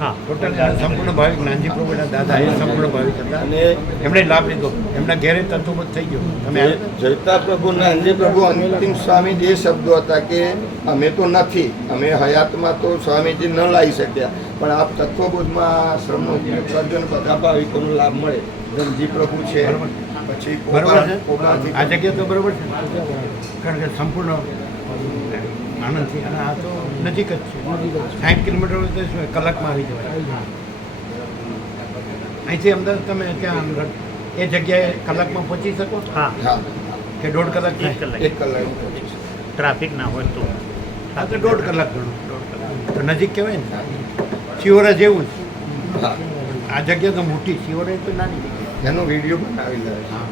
હા. ટોટલ સંપૂર્ણ ભાવિક નાનજી પ્રભુના દાદા એ સંપૂર્ણ ભાવિક હતા અને અને એમણે લાભ લીધો. એમના ઘેરે તત્વબદ્ધ થઈ ગયો. તમે જયતા પ્રભુ નાનજી પ્રભુ અંતિમ સ્વામીજી એ શબ્દો હતા કે અમે તો નથી, અમે હયાતમાં તો સ્વામીજી ન લાવી શક્યા, પણ આપ તત્વબોધમાં આશ્રમનો ઉપયોગ કરજો ને બધા ભાવિકોનો લાભ મળે. ધનજી પ્રભુ છે, પછી બરોબર છે કોબાથી આ જગ્યા તો બરોબર છે કારણ કે સંપૂર્ણ આનંદથી અને આ તો નજીક જ છે. 60 કિલોમીટર હોય તો શું કલાકમાં આવી જવાય. અહીંથી અમદાવાદ તમે ત્યાં એ જગ્યાએ કલાકમાં પહોંચી શકો હા. હા, કે 1.5 કલાક એક થાય? કલાક. 1 કલાક પહોંચી શકે. ટ્રાફિક ના હોય તો આ તો 1.5 કલાક ગણો. તો નજીક કહેવાય ને. શિવરા જેવું જ. હા, આ જગ્યા તો મોટી, શિવરા તો નાની જગ્યા. એનો વિડીયો બનાવી લે. હા